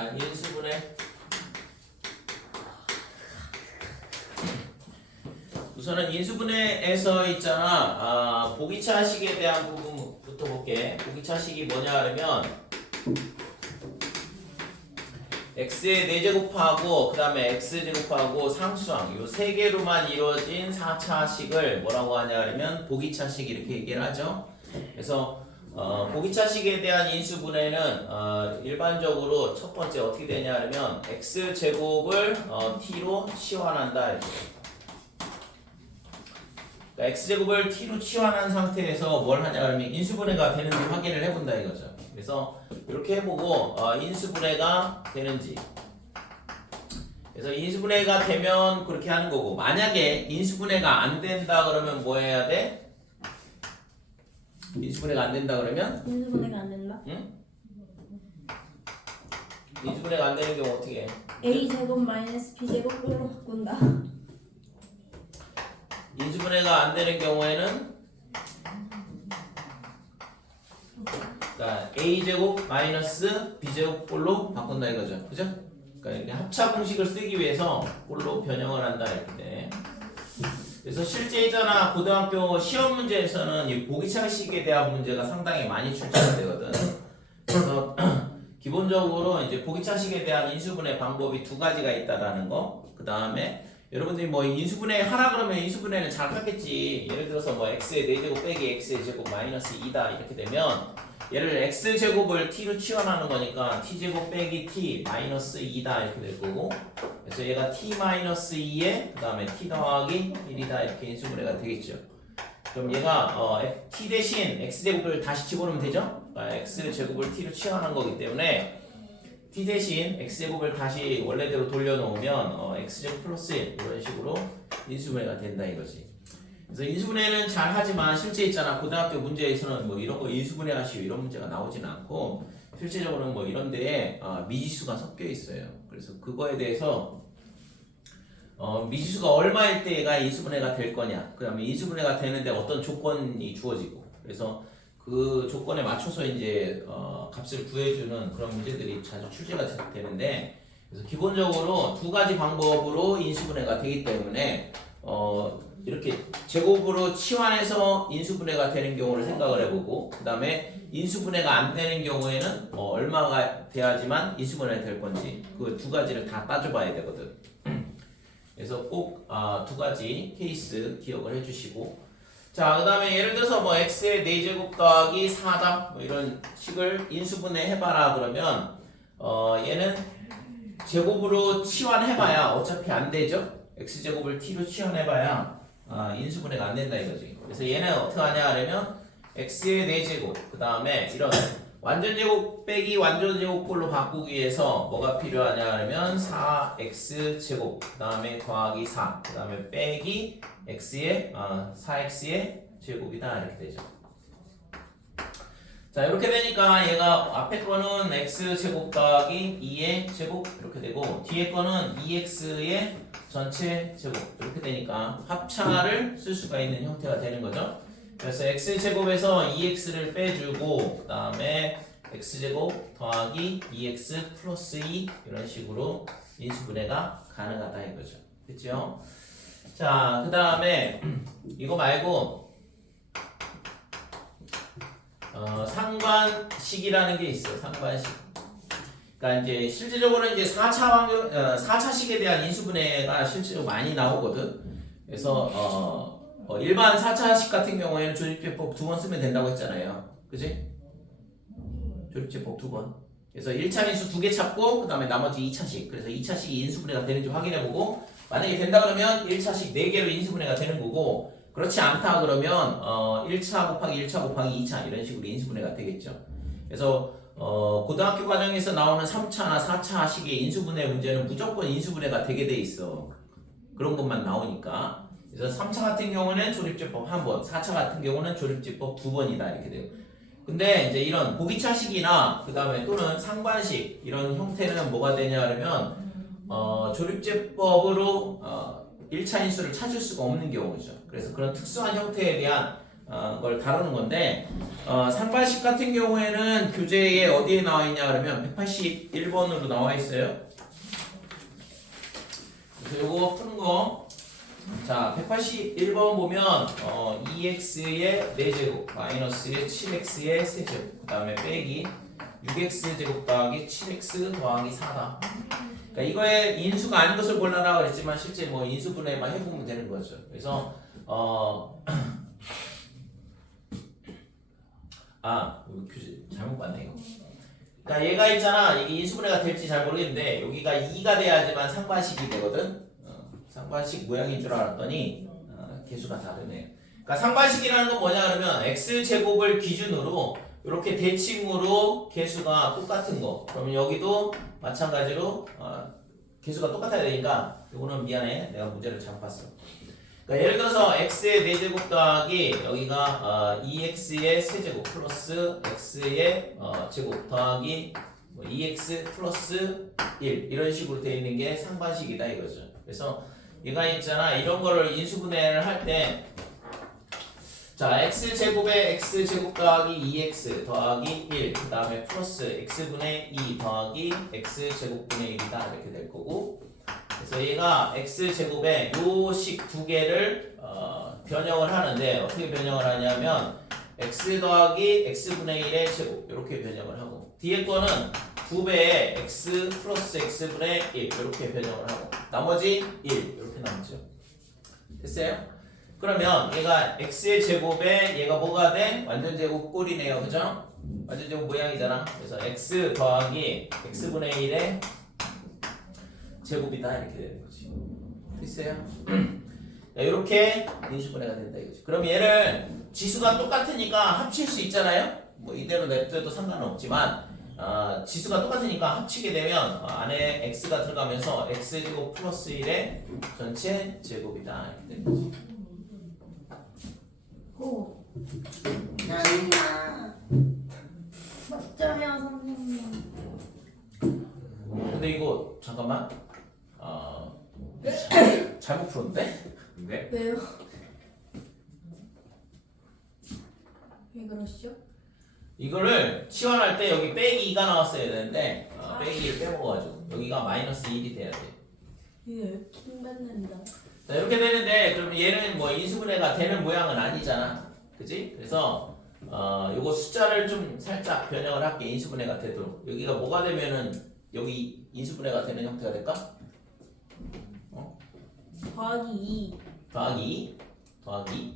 대한 인수분해. 우선은 인수분해에서 있잖아. 보기차식에 대한 부분부터 볼게. 보기차식이 뭐냐 하면 x의 4제곱하고 그 다음에 x제곱하고 상수항 요 세 개로만 이루어진 4차식을 뭐라고 하냐 하면 보기차식 이렇게 얘기를 하죠. 그래서 보기차식에 대한 인수분해는 일반적으로 첫 번째 어떻게 되냐 하면 x제곱을 t로 치환한다 이렇게. 그러니까 x제곱을 t로 치환한 상태에서 뭘 하냐 하면 인수분해가 되는지 확인을 해본다 이거죠. 그래서 이렇게 해보고 인수분해가 되는지. 그래서 인수분해가 되면 그렇게 하는 거고, 만약에 인수분해가 안 된다 그러면 뭐 해야 돼? 인수분해가 안 된다 그러면? 인수분해가 안 된다? 응? 인수분해가 안 되는 경우 어떻게 해? a제곱 마이너스 b제곱으로 바꾼다. 인수분해가 안 되는 경우에는 그러니까 a제곱 마이너스 b제곱 꼴로 바꾼다 이거죠. 그죠? 그러니까 이렇게 합차 공식을 쓰기 위해서 꼴로 변형을 한다 이렇게 돼. 그래서 실제 있잖아 고등학교 시험 문제에서는 이 보기차식에 대한 문제가 상당히 많이 출제가 되거든. 그래서 기본적으로 이제 보기차식에 대한 인수분해 방법이 두 가지가 있다라는 거. 그 다음에 여러분들이 뭐 인수분해 하라 그러면 인수분해는 잘 하겠지. 예를 들어서 뭐 x의 4제곱 빼기 x의 제곱 마이너스 2다 이렇게 되면 얘를 x제곱을 t로 치환하는 거니까 t제곱 빼기 t 마이너스 2다 이렇게 될 거고, 그래서 얘가 t 마이너스 2에 그 다음에 t 더하기 1이다 이렇게 인수분해가 되겠죠. 그럼 얘가 t 대신 x제곱을 다시 집어넣으면 되죠. 그러니까 x제곱을 t로 치환한 거기 때문에 t 대신 x제곱을 다시 원래대로 돌려놓으면 x제곱 플러스 1 이런 식으로 인수분해가 된다 이거지. 그래서 인수분해는 잘 하지만 실제 있잖아 고등학교 문제에서는 뭐 이런 거 인수분해 하시오 이런 문제가 나오진 않고 실제적으로는 뭐 이런 데에 미지수가 섞여 있어요. 그래서 그거에 대해서 미지수가 얼마일 때가 인수분해가 될 거냐, 그 다음에 인수분해가 되는데 어떤 조건이 주어지고, 그래서 그 조건에 맞춰서 이제 값을 구해주는 그런 문제들이 자주 출제가 되는데, 그래서 기본적으로 두 가지 방법으로 인수분해가 되기 때문에 이렇게 제곱으로 치환해서 인수분해가 되는 경우를 생각을 해보고, 그 다음에 인수분해가 안 되는 경우에는 얼마가 돼야지만 인수분해가 될 건지 그 두 가지를 다 따져봐야 되거든. 그래서 꼭 두 가지 케이스 기억을 해주시고, 자, 그 다음에 예를 들어서 뭐 x의 4제곱 더하기 4다 뭐 이런 식을 인수분해 해봐라 그러면 얘는 제곱으로 치환해봐야 어차피 안 되죠. x제곱을 t로 치환해봐야 인수분해가 안 된다 이거지. 그래서 얘는 어떻게 하냐 하려면 x의 4제곱 그 다음에 이런 완전제곱 빼기 완전제곱꼴로 바꾸기 위해서 뭐가 필요하냐 하면 4x제곱 그 다음에 더하기 4 그 다음에 빼기 x의 4x의 제곱이다 이렇게 되죠. 자, 이렇게 되니까 얘가 앞에 거는 x제곱 더하기 2의 제곱 이렇게 되고 뒤에 거는 2x의 전체 제곱 이렇게 되니까 합차를 쓸 수가 있는 형태가 되는 거죠. 그래서 x제곱에서 2x를 빼주고 그 다음에 x제곱 더하기 2x 플러스 2 이런 식으로 인수분해가 가능하다 이거죠. 그렇죠? 자, 그 다음에 이거 말고 상관식이라는 게 있어요. 상관식. 그러니까 이제 실질적으로 이제 4차식에 대한 인수분해가 실제로 많이 나오거든. 그래서 일반 4차식 같은 경우에는 조립제법 2번 쓰면 된다고 했잖아요. 그지? 조립제법 2번. 그래서 1차 인수 2개 찾고 그 다음에 나머지 2차식. 그래서 2차식이 인수분해가 되는지 확인해보고 만약에 된다 그러면 1차식 4개로 인수분해가 되는 거고, 그렇지 않다 그러면 1차 곱하기 1차 곱하기 2차 이런 식으로 인수분해가 되겠죠. 그래서 고등학교 과정에서 나오는 3차나 4차식의 인수분해 문제는 무조건 인수분해가 되게 돼 있어. 그런 것만 나오니까. 그래서 3차 같은 경우는 조립제법 1번, 4차 같은 경우는 조립제법 2번이다 이렇게 돼요. 근데 이제 이런 보기차식이나 그 다음에 또는 상관식 이런 형태는 뭐가 되냐 하면 조립제법으로 1차 인수를 찾을 수가 없는 경우죠. 그래서 그런 특수한 형태에 대한 걸 다루는 건데 상반식 같은 경우에는 교재에 어디에 나와 있냐 그러면 181번으로 나와 있어요. 그래서 요거 푸는 거. 자, 181번 보면 2x의 4제곱 마이너스의 7x의 세제곱 그 다음에 빼기 6x제곱 더하기 7x 더하기 4다. 그러니까 이거에 인수가 아닌 것을 골라라 그랬지만 실제 뭐 인수분해만 해보면 되는 거죠. 그래서 이거 교재 잘못 봤네 이거. 그러니까 얘가 있잖아. 이게 인수분해가 될지 잘 모르겠는데 여기가 2가 돼야지만 상반식이 되거든. 상반식 모양인 줄 알았더니 개수가 다르네. 그러니까 상반식이라는 건 뭐냐 그러면 x제곱을 기준으로 이렇게 대칭으로 개수가 똑같은 거. 그러면 여기도 마찬가지로 개수가 똑같아야 되니까 이거는 미안해. 내가 문제를 잘못 봤어. 그러니까 예를 들어서 x의 4제곱 더하기 여기가 2x의 세제곱 플러스 x의 제곱 더하기 2x 플러스 1 이런 식으로 되어 있는 게 상반식이다 이거죠. 그래서 얘가 있잖아. 이런 거를 인수분해를 할 때 자, x제곱에 x제곱 더하기 2x 더하기 1 그 다음에 플러스 x분의 2 더하기 x제곱분의 1이다 이렇게 될 거고 그래서 얘가 x제곱에 요 식 두 개를 변형을 하는데 어떻게 변형을 하냐면 x 더하기 x분의 1의 제곱 이렇게 변형을 하고 뒤에 거는 2배의 x 플러스 x분의 1 이렇게 변형을 하고 나머지 1 이렇게 남죠. 됐어요? 그러면 얘가 x의 제곱에 얘가 뭐가 돼? 완전 제곱 꼴이네요. 그죠? 완전 제곱 모양이잖아. 그래서 x 더하기 x분의 1의 제곱이다 이렇게 되는 거지. 됐어요? 이렇게 인수분해가 된다 이거지. 그럼 얘를 지수가 똑같으니까 합칠 수 있잖아요. 뭐 이대로 냅둬도 상관은 없지만 지수가 똑같으니까 합치게 되면 안에 x가 들어가면서 x제곱 플러스 1의 전체 제곱이다 이렇게 되는 거지. 오. 나는야 멋져요 선생님. 근데 이거 잠깐만 잘못 풀었는데? 네? 왜요? 왜 그러시죠? 이거를 치환할 때 여기 빼기 2가 나왔어야 되는데 빼기 1 빼먹어가지고 여기가 마이너스 1이 돼야 돼. 예, 킹 받는다. 자, 이렇게 되는데 그럼 얘는 뭐 인수분해가 되는 모양은 아니잖아. 그치? 그래서 요거 숫자를 좀 살짝 변형을 할게. 인수분해가 되도록. 여기가 뭐가 되면은 여기 인수분해가 되는 형태가 될까? 더하기 2. 더하기 2?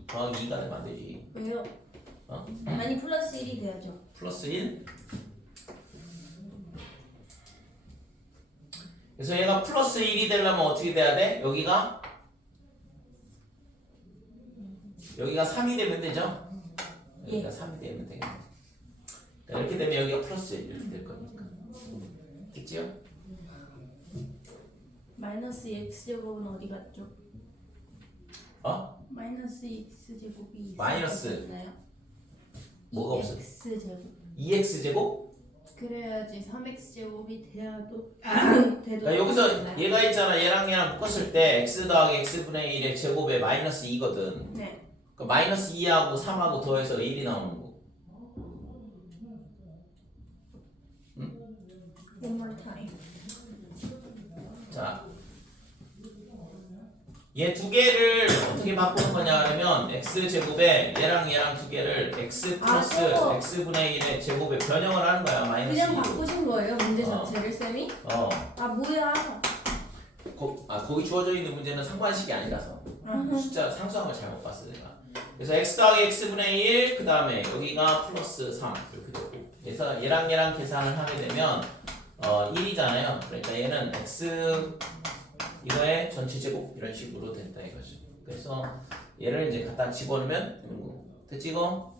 더하기 2가 되면 안 되지. 왜요? 아니 플러스 1이 돼야죠. 플러스 1? 그래서 얘가 플러스 1이 되려면 어떻게 돼야 돼? 여기가 3이 되면 되죠? 여기가 3이 되면 되겠네. 이렇게 되면 여기가 플러스 1 이렇게 될 거니까. 됐지요? 마이너스 x제곱은 어디 갔죠? 어? 마이너스 x제곱이 마이너스. 있나요? 뭐가 없어? x제곱. 2x제곱? 그래야지 3x제곱이 돼도 그러니까 여기서 얘가 있잖아. 얘랑 묶었을 때 x 더하기 x분의 1의 제곱에 마이너스 2거든. 네. 그러니까 마이너스 2하고 3하고 더해서 1이 나오는 거. One more time. 자, 얘 두 개를 어떻게 바꾸는 거냐 하면 x 제곱에 얘랑 두 개를 x 플러스 그거. x분의 1의 제곱에 변형을 하는 거야. 마이너스 그냥 2로. 바꾸신 거예요 문제 어. 자체를 쌤이? 어. 아 뭐야? 거기 주어져 있는 문제는 상관식이 아니라서 아하. 숫자 상수함을 잘못 봤어 내가. 그래서 x 더하기 x분의 1 그 다음에 여기가 플러스 3 이렇게 되고 그래서 얘랑 계산을 하게 되면 1이잖아요. 그러니까 얘는 x 이거의 전체 제곱 이런 식으로 된다 이거죠. 그래서 얘를 이제 갖다 집어넣으면 되는 거고. 됐지 이거?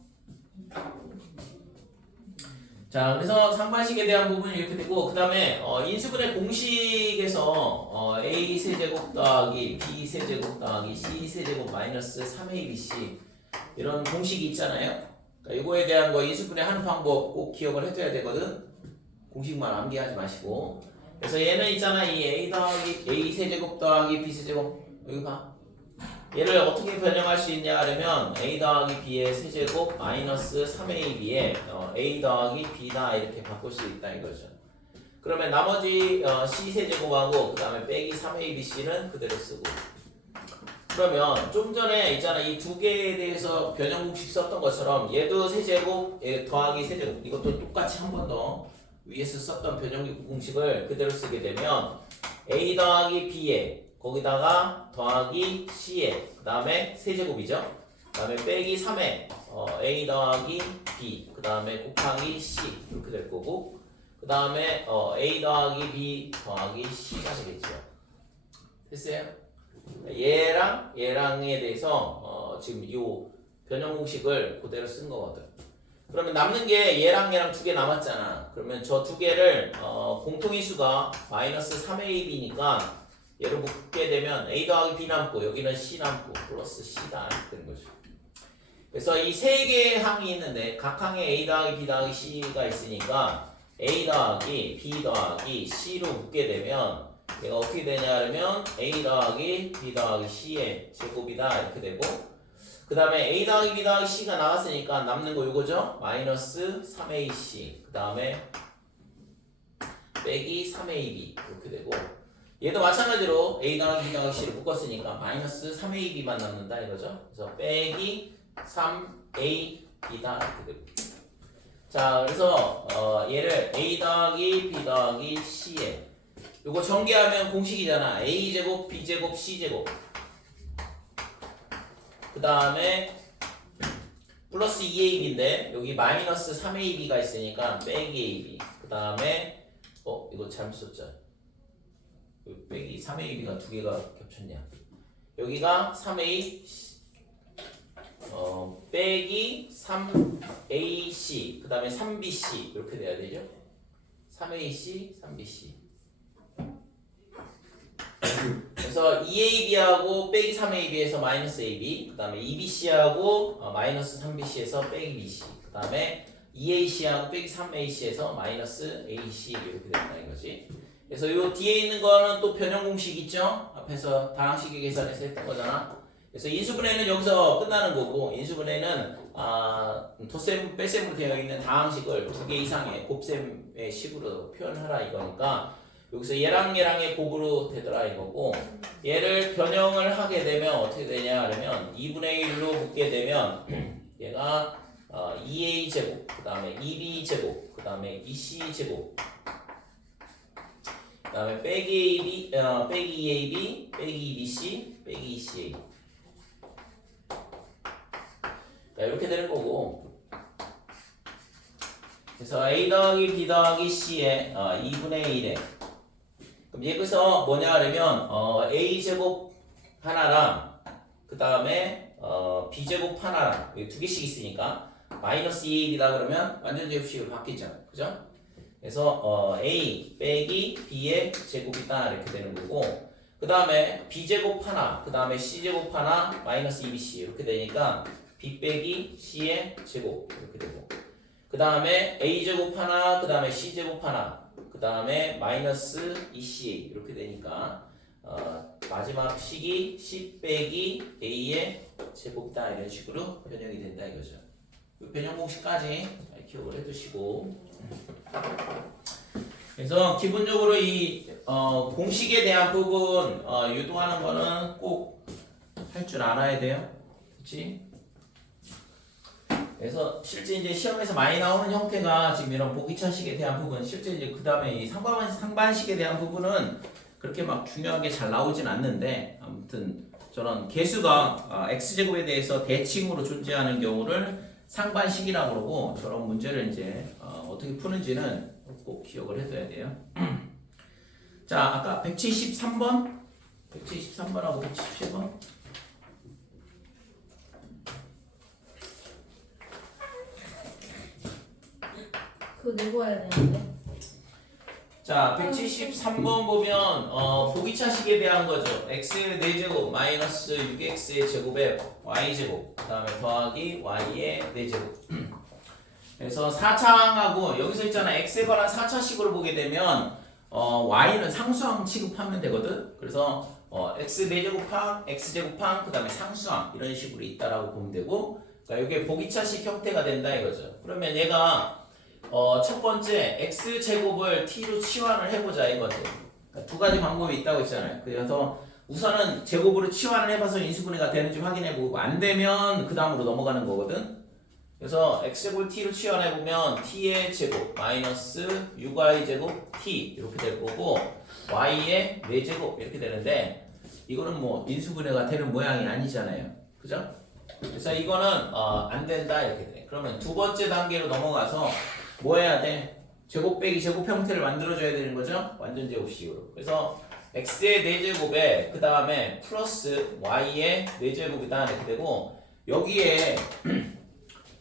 자, 그래서 상반식에 대한 부분이 이렇게 되고 그 다음에 인수분해 공식에서 a 세제곱 더하기 b 세제곱 더하기 c 세제곱 마이너스 3abc 이런 공식이 있잖아요. 그러니까 이거에 대한 거 인수분해 하는 방법 꼭 기억을 해둬야 되거든. 공식만 암기하지 마시고. 그래서 얘는 있잖아. 이 a 더하기 a 세제곱 더하기 b 세제곱 여기 봐. 얘를 어떻게 변형할 수 있냐 하면 a 더하기 b의 세제곱 마이너스 3ab에 a 더하기 b다 이렇게 바꿀 수 있다 이거죠. 그러면 나머지 c 세제곱하고 그 다음에 빼기 3abc는 그대로 쓰고, 그러면 좀 전에 있잖아 이 두 개에 대해서 변형 공식 썼던 것처럼 얘도 세제곱 얘 더하기 세제곱 이것도 똑같이 한 번 더 위에서 썼던 변형 공식을 그대로 쓰게 되면 a 더하기 b에 거기다가 더하기 c에 그 다음에 세제곱이죠. 그 다음에 빼기 3에 a 더하기 b 그 다음에 곱하기 c 이렇게 될 거고, 그 다음에 a 더하기 b 더하기 c가 되겠죠. 됐어요? 얘랑에 대해서 지금 이 변형 공식을 그대로 쓴 거거든. 그러면 남는 게 얘랑 두 개 남았잖아. 그러면 저 두 개를 공통인수가 마이너스 3ab니까 얘를 묶게 되면 a 더하기 b 남고 여기는 c 남고 플러스 c다 이렇게 되는 거죠. 그래서 이 세 개의 항이 있는데 각 항에 a 더하기 b 더하기 c가 있으니까 a 더하기 b 더하기 c로 묶게 되면 얘가 어떻게 되냐 하면 a 더하기 b 더하기 c의 제곱이다 이렇게 되고, 그 다음에 a 더하기 b 더하기 c가 나왔으니까 남는 거 이거죠. 마이너스 3ac 그 다음에 빼기 3ab 이렇게 되고, 얘도 마찬가지로 a 더하기 b 더하기 c를 묶었으니까 마이너스 3ab만 남는다 이거죠. 그래서 빼기 3ab다 이렇게 되고, 자 그래서 얘를 a 더하기 b 더하기 c에 요거 전개하면 공식이잖아. a제곱 b제곱 c제곱 그 다음에 플러스 2ab인데 여기 마이너스 3ab가 있으니까 빼기 ab 그 다음에 이거 잘못 썼죠. 여기 빼기 3ab가 두 개가 겹쳤냐. 여기가 3a 빼기 3ac 그 다음에 3bc 이렇게 돼야 되죠. 3ac 3bc. 그래서 2ab하고 빼기 3ab에서 마이너스 ab 그 다음에 2bc하고 마이너스 3bc에서 빼기 bc 그 다음에 2ac하고 빼기 3ac에서 마이너스 ac 이렇게 된다 이거지. 그래서 요 뒤에 있는 거는 또 변형 공식 있죠. 앞에서 다항식의 계산에서 했던 거잖아. 그래서 인수분해는 여기서 끝나는 거고, 인수분해는 덧셈 뺄셈으로 되어 있는 다항식을 두 개 이상의 곱셈의 식으로 표현하라 이거니까 여기서 얘랑의 곱으로 되더라 이거고, 얘를 변형을 하게 되면 어떻게 되냐 하면 2분의 1로 묶게 되면 얘가 2a 제곱 그 다음에 2b 제곱 그 다음에 2c 제곱 그 다음에 빼기 2ab 빼기 2bc 빼기 2ca 이렇게 되는 거고, 그래서 a 더하기 b 더하기 c의 2분의 1에 그럼 여기서 뭐냐 하면 a 제곱 하나랑 그 다음에 b 제곱 하나랑 두 개씩 있으니까 마이너스 2ab이다 그러면 완전 제곱식으로 바뀌잖아, 그죠? 그래서 a 빼기 b의 제곱이다 이렇게 되는 거고, 그 다음에 b 제곱 하나 그 다음에 c 제곱 하나 마이너스 2bc 이렇게 되니까 b 빼기 c의 제곱 이렇게 되고, 그 다음에 a 제곱 하나 그 다음에 c 제곱 하나 그 다음에 마이너스 2ca 이렇게 되니까 마지막 식이 c 빼기 a의 제곱이다 이런 식으로 변형이 된다 이거죠. 이 변형 공식까지 잘 기억을 해두시고, 그래서 기본적으로 이 공식에 대한 부분 유도하는 거는 꼭 할 줄 알아야 돼요, 그렇지? 그래서 실제 이제 시험에서 많이 나오는 형태가 지금 이런 보기차식에 대한 부분, 실제 이제 그 다음에 이 상반식에 대한 부분은 그렇게 막 중요하게 잘 나오진 않는데, 아무튼 저런 개수가 x제곱에 대해서 대칭으로 존재하는 경우를 상반식이라고 그러고, 저런 문제를 이제 어떻게 푸는지는 꼭 기억을 해둬야 돼요. 자, 아까 173번, 173번하고 177번. 그거 내고 와야 되는데. 자, 173번 보면 보기차식에 대한 거죠. x의 4제곱 마이너스 6x의 제곱에 y제곱 그 다음에 더하기 y의 4제곱. 그래서 4차항하고 여기서 있잖아, x에 관한 4차식으로 보게 되면 y는 상수항 취급하면 되거든. 그래서 x 4제곱항, x제곱항, 그 다음에 상수항 이런 식으로 있다라고 보면 되고, 그러니까 이게 보기차식 형태가 된다 이거죠. 그러면 얘가 첫 번째 x제곱을 t로 치환을 해보자 이거죠. 그러니까 두 가지 방법이 있다고 했잖아요. 그래서 우선은 제곱으로 치환을 해봐서 인수분해가 되는지 확인해보고 안 되면 그 다음으로 넘어가는 거거든. 그래서 x제곱을 t로 치환해보면 t의 제곱 마이너스 6y제곱 t 이렇게 될 거고, y의 4제곱 이렇게 되는데, 이거는 뭐 인수분해가 되는 모양이 아니잖아요. 그죠? 그래서 이거는 안 된다 이렇게 돼. 그러면 두 번째 단계로 넘어가서 뭐 해야 돼? 제곱 빼기 제곱 형태를 만들어줘야 되는 거죠? 완전 제곱식으로. 그래서 x의 4제곱에 그 다음에 플러스 y의 4제곱이다 이렇게 되고, 여기에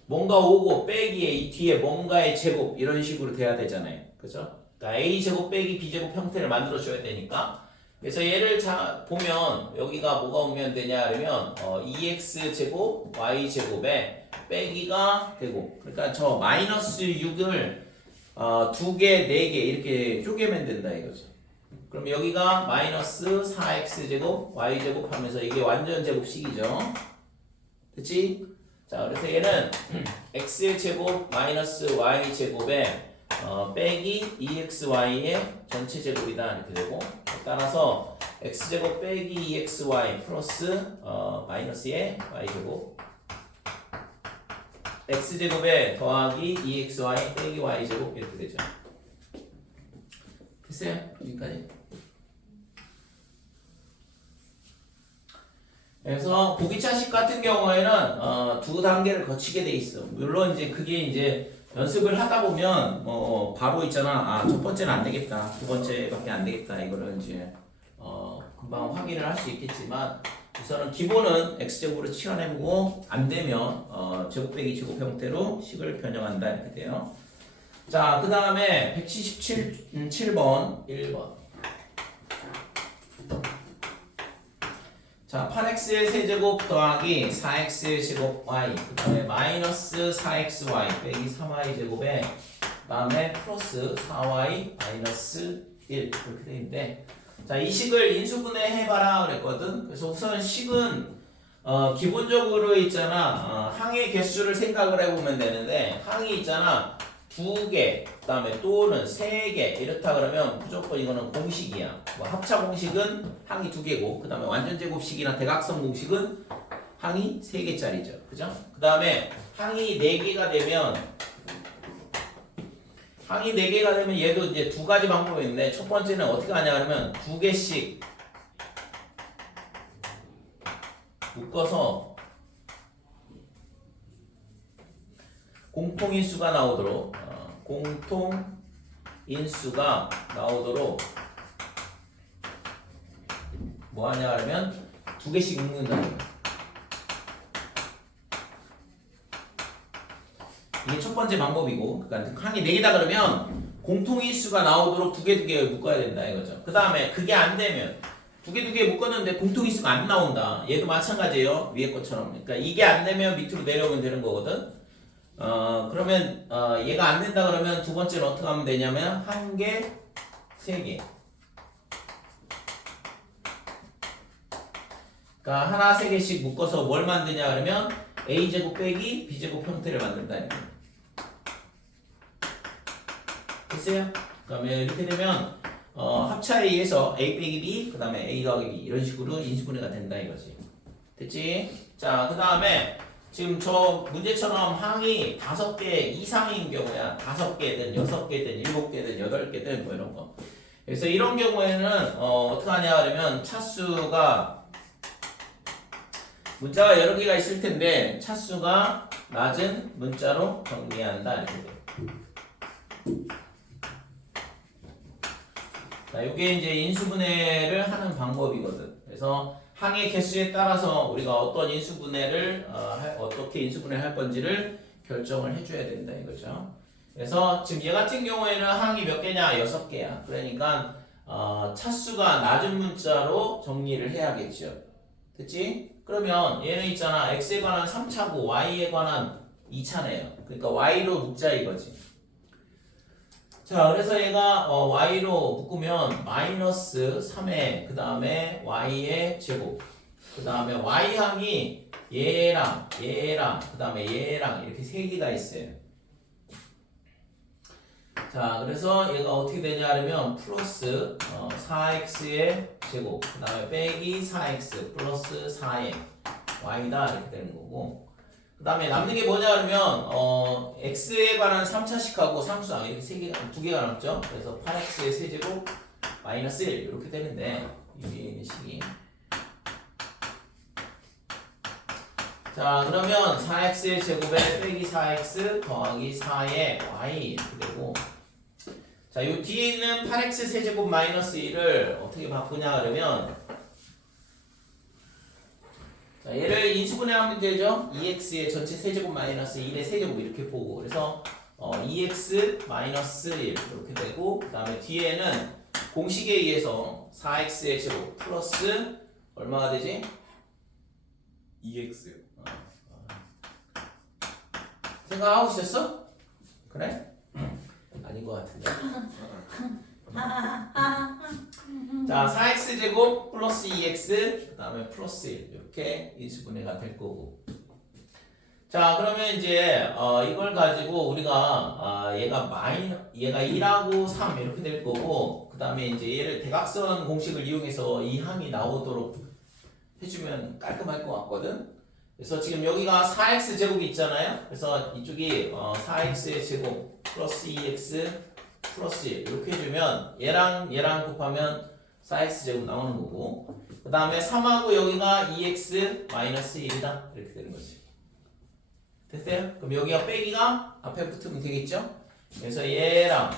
뭔가 오고 빼기에 이 뒤에 뭔가의 제곱 이런 식으로 돼야 되잖아요. 그죠? 그러니까 a제곱 빼기 b제곱 형태를 만들어 줘야 되니까. 그래서 얘를 보면 여기가 뭐가 오면 되냐 그러면 2x제곱 y제곱에 빼기가 되고, 그러니까 저 마이너스 6을 2개, 4개 이렇게 쪼개면 된다 이거죠. 그럼 여기가 마이너스 4x제곱 y제곱 하면서 이게 완전 제곱식이죠. 됐지? 자, 그래서 얘는 x제곱 마이너스 y제곱에 빼기 2xy의 전체 제곱이다 이렇게 되고, 따라서 x제곱 빼기 2xy 플러스 마이너스의 y제곱, x제곱에 더하기 2xy 빼기 y제곱 이렇게 되죠. 됐어요? 여기까지. 그래서 보기차식 같은 경우에는 두 단계를 거치게 돼 있어. 물론 이제 그게 이제 연습을 하다 보면 바로 있잖아. 첫 번째는 안 되겠다, 두 번째밖에 안 되겠다. 이거를 이제 금방 확인을 할 수 있겠지만, 우선은 기본은 x제곱으로 치환해보고 안 되면 제곱 빼기 제곱 형태로 식을 변형한다 이렇게 돼요. 자, 그 다음에 177번 1번. 자, 8x의 세제곱 더하기 4x의 제곱 y, 그 다음에 마이너스 4xy 빼기 3y 제곱에 그 다음에 플러스 4y 마이너스 1 이렇게 돼 있는데, 자, 이 식을 인수분해 해봐라 그랬거든. 그래서 우선 식은 기본적으로 있잖아, 항의 개수를 생각을 해보면 되는데, 항이 있잖아 2개, 그 다음에 또는 3개 이렇다 그러면 무조건 이거는 공식이야. 뭐 합차 공식은 항이 2개고, 그 다음에 완전 제곱식이나 대각선 공식은 항이 3개짜리죠. 그죠? 그 다음에 항이 4개가 되면 얘도 이제 두 가지 방법이 있는데, 첫 번째는 어떻게 하냐 그러면 2개씩 묶어서 공통인수가 나오도록 뭐 하냐 하면 2개씩 묶는다는 거예요. 이게 첫 번째 방법이고, 그러니까 항이 4개다 그러면 공통인수가 나오도록 2개 묶어야 된다 이거죠. 그 다음에 그게 안 되면 2개 묶었는데 공통인수가 안 나온다. 얘도 마찬가지예요, 위에 것처럼. 그러니까 이게 안 되면 밑으로 내려오면 되는 거거든. 그러면 얘가 안 된다 그러면 두 번째는 어떻게 하면 되냐면 1개, 3개. 그러니까 하나 3개씩 묶어서 뭘 만드냐 그러면 a제곱 빼기 b제곱 형태를 만든다. 됐어요? 그러면 이렇게 되면 합차에 의해서 a 빼기 b, 그 다음에 a 더하기 b 이런 식으로 인수분해가 된다 이거지. 됐지? 자, 그 다음에 지금 저 문제처럼 항이 5개 이상인 경우야. 5개든 6개든 7개든 8개든 뭐 이런 거. 그래서 이런 경우에는 어떻게 하냐 하면 차수가 문자가 여러 개가 있을 텐데 차수가 낮은 문자로 정리한다 이렇게 돼. 자, 이게 이제 인수분해를 하는 방법이거든. 그래서 항의 개수에 따라서 우리가 어떤 인수분해를 어떻게 인수분해를 할 건지를 결정을 해줘야 된다 이거죠. 그래서 지금 얘 같은 경우에는 항이 몇 개냐? 6개야. 그러니까 차수가 낮은 문자로 정리를 해야겠죠. 됐지? 그러면 얘는 있잖아, x에 관한 3차고 y에 관한 2차네요. 그러니까 y로 묶자 이거지. 자, 그래서 얘가 y로 묶으면 마이너스 3의 그 다음에 y의 제곱 그 다음에 y항이 얘랑 그 다음에 얘랑 이렇게 세 개가 있어요. 자, 그래서 얘가 어떻게 되냐 하면 플러스 4x의 제곱 그 다음에 빼기 4x 플러스 4의 y다 이렇게 되는 거고, 그 다음에 남는 게 뭐냐 하면 x에 관한 3차식하고 상수항 이렇게 두 개가 남죠. 그래서 8x의 세제곱 마이너스 1 이렇게 되는데 위에 있는 식이, 자 그러면 4x의 제곱에 빼기 4x 더하기 4의 y 이렇게 되고, 자 요 뒤에 있는 8x 세제곱 마이너스 1을 어떻게 바꾸냐 그러면, 자 얘를 인수분해하면 되죠. 2x의 전체 세제곱 마이너스 1의 세제곱 이렇게 보고, 그래서 2x 마이너스 1 이렇게 되고, 그 다음에 뒤에는 공식에 의해서 4x의 제곱 플러스 얼마가 되지? 2x요. 생각하고 있었어? 그래? 아닌 것 같은데. 자, 4x 제곱 플러스 2x 그 다음에 플러스 1 이렇게 인수분해가 될 거고. 자, 그러면 이제 이걸 가지고 우리가 얘가 2하고 3 이렇게 될 거고, 그 다음에 이제 얘를 대각선 공식을 이용해서 이 항이 나오도록 해주면 깔끔할 것 같거든. 그래서 지금 여기가 4x 제곱이 있잖아요. 그래서 이쪽이 4x의 제곱 플러스 2x 플러스 1 이렇게 해주면 얘랑 곱하면 4x 제곱 나오는 거고, 그 다음에 3하고 여기가 2x 마이너스 1이다 이렇게 되는 거지. 됐어요? 그럼 여기가 빼기가 앞에 붙으면 되겠죠? 그래서 얘랑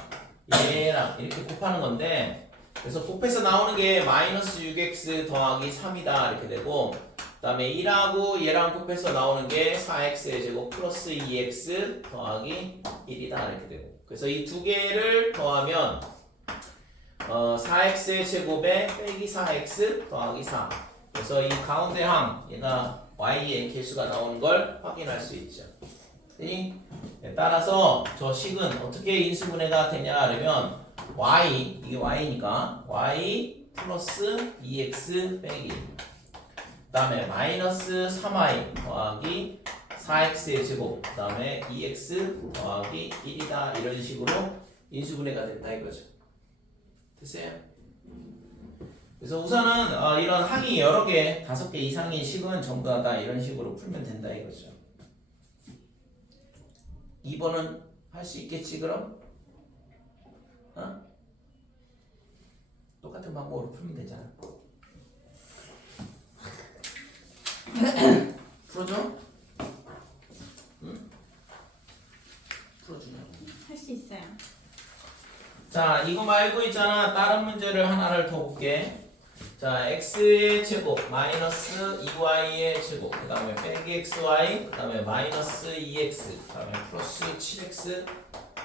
이렇게 곱하는 건데, 그래서 곱해서 나오는 게 마이너스 6x 더하기 3이다 이렇게 되고, 그 다음에 1하고 얘랑 곱해서 나오는 게 4x의 제곱 플러스 2x 더하기 1이다 이렇게 되고, 그래서 이 두 개를 더하면 4x의 제곱에 빼기 4x 더하기 4, 그래서 이 가운데 항 얘가 y의 개수가 나오는 걸 확인할 수 있죠. 따라서 저 식은 어떻게 인수분해가 되냐 하면 y, 이게 y니까 y 플러스 2x 빼기 1, 그 다음에 마이너스 3y 더하기 4x의 제곱 그 다음에 2x 더하기 1이다 이런 식으로 인수분해가 된다 이거죠. 됐어요? 그래서 우선은 이런 항이 여러 개, 5개 이상의 식은 전부 다 이런 식으로 풀면 된다 이거죠. 2번은 할 수 있겠지 그럼? 똑같은 방법으로 풀면 되잖아. 풀어줘? 응? 풀어주냐? 할 수 있어요. 자, 이거 말고 있잖아. 다른 문제를 하나를 더 볼게. 자, x의 제곱 마이너스 2y의 제곱 그 다음에 빼기 xy 그 다음에 마이너스 2x 그 다음에 플러스 7x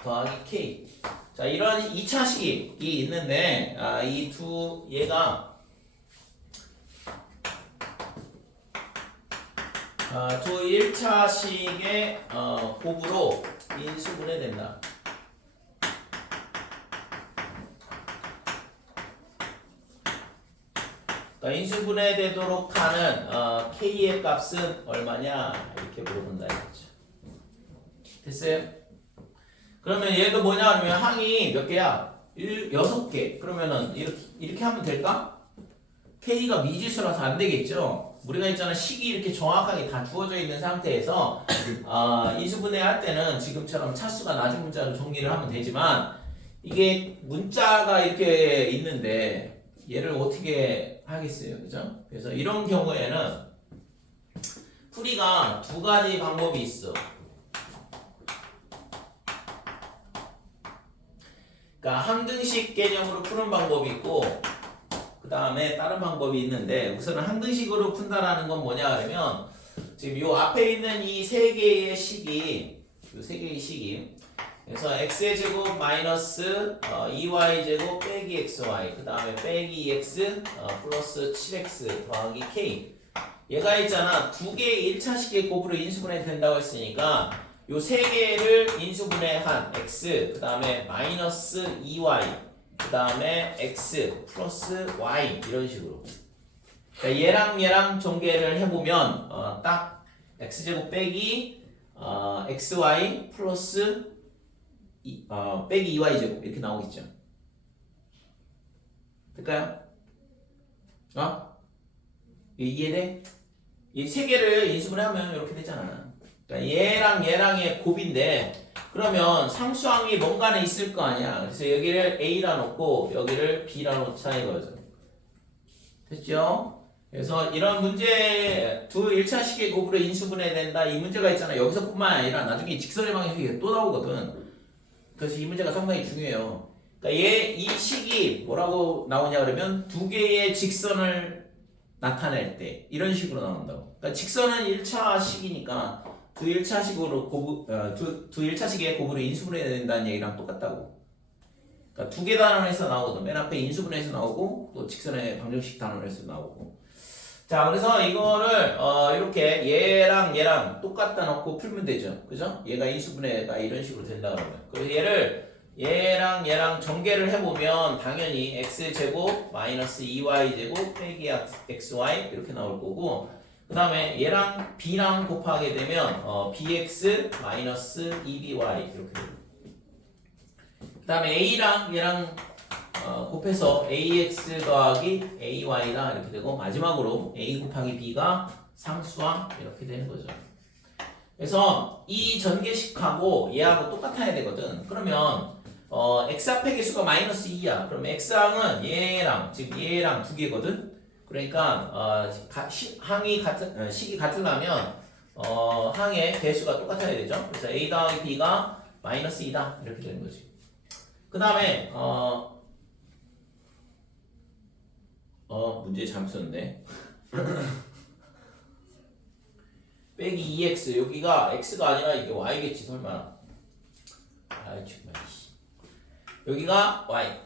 더하기 k. 자, 이런 2차식이 있는데 이 두 얘가 두 1차식의 곱으로 인수분해된다. 인수분해되도록 하는 k의 값은 얼마냐 이렇게 물어본다 이거죠. 됐어요? 그러면 얘도 뭐냐 하면 항이 몇 개야? 6개. 그러면은 이렇게 하면 될까? k가 미지수라서 안 되겠죠. 우리가 있잖아, 식이 이렇게 정확하게 다 주어져 있는 상태에서 인수분해할 때는 지금처럼 차수가 낮은 문자로 정리를 하면 되지만, 이게 문자가 이렇게 있는데 얘를 어떻게 하겠어요, 그죠? 그래서 이런 경우에는 풀이가 두 가지 방법이 있어. 그러니까 항등식 개념으로 푸는 방법이 있고, 그 다음에 다른 방법이 있는데, 우선은 항등식으로 푼다라는 건 뭐냐 하면, 지금 요 앞에 있는 이 세 개의 식이, 그래서 x의 제곱 마이너스 2y 제곱 빼기 xy 그 다음에 빼기 2x 플러스 7x 더하기 k, 얘가 있잖아 두 개의 1차식의 곱으로 인수분해 된다고 했으니까 요 세 개를 인수분해한 x 그 다음에 마이너스 2y 그 다음에 x 플러스 y 이런 식으로. 그러니까 얘랑 전개를 해보면 딱 x제곱 빼기 xy 플러스 빼기 2y제곱 이렇게 나오겠죠. 될까요? 이해돼? 이 세 개를 인수분해하면 이렇게 되잖아. 그러니까 얘랑의 곱인데 그러면 상수항이 뭔가는 있을 거 아니야. 그래서 여기를 A라 놓고 여기를 B라 놓자 이거죠. 됐죠? 그래서 이런 문제 두 1차식의 곱으로 인수분해된다 이 문제가 있잖아. 여기서뿐만 아니라 나중에 직선의 방식이 또 나오거든. 그래서 이 문제가 상당히 중요해요. 그러니까 이 식이 뭐라고 나오냐 그러면 두 개의 직선을 나타낼 때 이런 식으로 나온다고. 그러니까 직선은 1차식이니까 두 1차식의 곱으로 인수분해된다는 얘기랑 똑같다고. 그러니까 두 개 단원에서 나오거든. 맨 앞에 인수분해에서 나오고 또 직선의 방정식 단원에서 나오고. 자, 그래서 이거를 이렇게 얘랑 똑같다 놓고 풀면 되죠. 그죠? 얘가 인수분해가 이런 식으로 된다 그러면. 그래서 얘랑 전개를 해보면 당연히 x제곱 마이너스 2y제곱 빼기 xy 이렇게 나올 거고 그 다음에 얘랑 b랑 곱하게 되면 bx 마이너스 2by 이렇게 됩니다. 그 다음에 a랑 얘랑 곱해서 ax 더하기 ay다 이렇게 되고 마지막으로 a 곱하기 b가 상수항 이렇게 되는 거죠. 그래서 이 전개식하고 얘하고 똑같아야 되거든. 그러면 x 앞의 개수가 마이너스 2야. 그럼 x항은 지금 얘랑 두 개거든. 그러니까 식이 같으려면 항의 개수가 똑같아야 되죠. 그래서 a 더하기 b가 마이너스 2다 이렇게 되는 거지. 그 다음에 문제 잘못 썼네. 빼기 2x 여기가 x가 아니라 이게 y겠지 설마. 아이 정말. 여기가 y.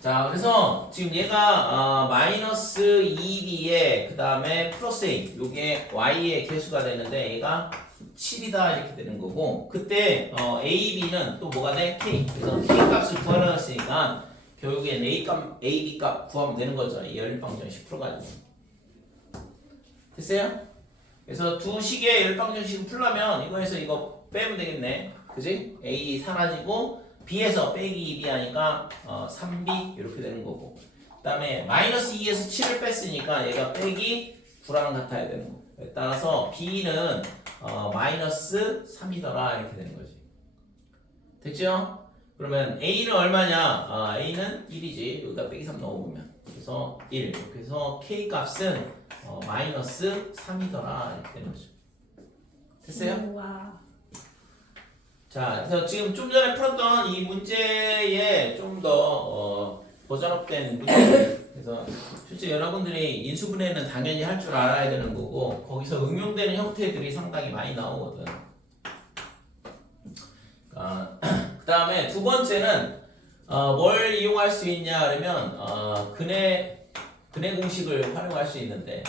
자, 그래서 지금 얘가 마이너스 2b에 그 다음에 플러스 a 요게 y의 개수가 되는데 얘가 7이다 이렇게 되는 거고 그때 a, b는 또 뭐가 돼? k. 그래서 k 값을 구하려했으니까 결국엔 a b 값 구하면 되는 거죠. 이 열방정식 풀어가지고. 됐어요? 그래서 두 식의 열방정식을 풀려면 이거에서 이거 빼면 되겠네. 그지? A 사라지고 B에서 빼기 2B 하니까 3B 이렇게 되는 거고 그 다음에 마이너스 2에서 7을 뺐으니까 얘가 빼기 9랑 같아야 되는 거고 따라서 B는 마이너스 3이더라 이렇게 되는 거지. 됐죠? 그러면 A는 얼마냐? A는 1이지. 여기다 빼기 3 넣어보면 그래서 1 이렇게 해서 K 값은 마이너스 3이더라 이렇게 되는 거죠. 됐어요? 와. 자, 그래서 지금 좀 전에 풀었던 이 문제에 좀 더 버전업된 문제. 그래서 실제 여러분들이 인수분해는 당연히 할 줄 알아야 되는 거고 거기서 응용되는 형태들이 상당히 많이 나오거든. 그 다음에 두 번째는 뭘 이용할 수 있냐 그러면 근해 공식을 활용할 수 있는데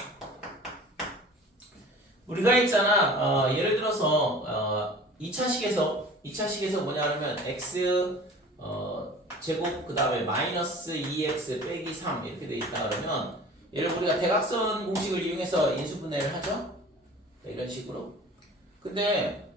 우리가 있잖아 예를 들어서 2차식에서 뭐냐 하면 x 제곱 그 다음에 마이너스 2x 빼기 3 이렇게 돼 있다 그러면 얘를 우리가 대각선 공식을 이용해서 인수분해를 하죠. 이런 식으로. 근데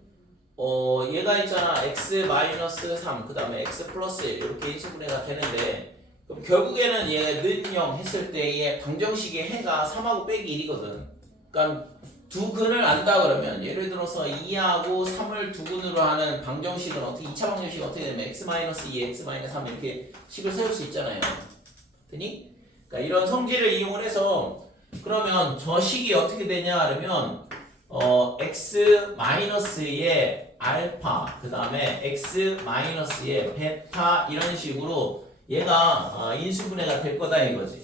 얘가 있잖아 x 마이너스 3 그 다음에 x 플러스 1 이렇게 인수분해가 되는데 그럼 결국에는 얘 는 0 했을 때의 방정식의 해가 3하고 빼기 1이거든. 그러니까 두 근을 안다 그러면 예를 들어서 2하고 3을 두 근으로 하는 방정식은 어떻게 2차 방정식이 어떻게 되면 x-2, x-3 이렇게 식을 세울 수 있잖아요. 됐니? 그러니까 이런 성질을 이용을 해서 그러면 저 식이 어떻게 되냐 그러면 x-의 알파 그 다음에 x-의 베타 이런 식으로 얘가 인수분해가 될 거다 이거지.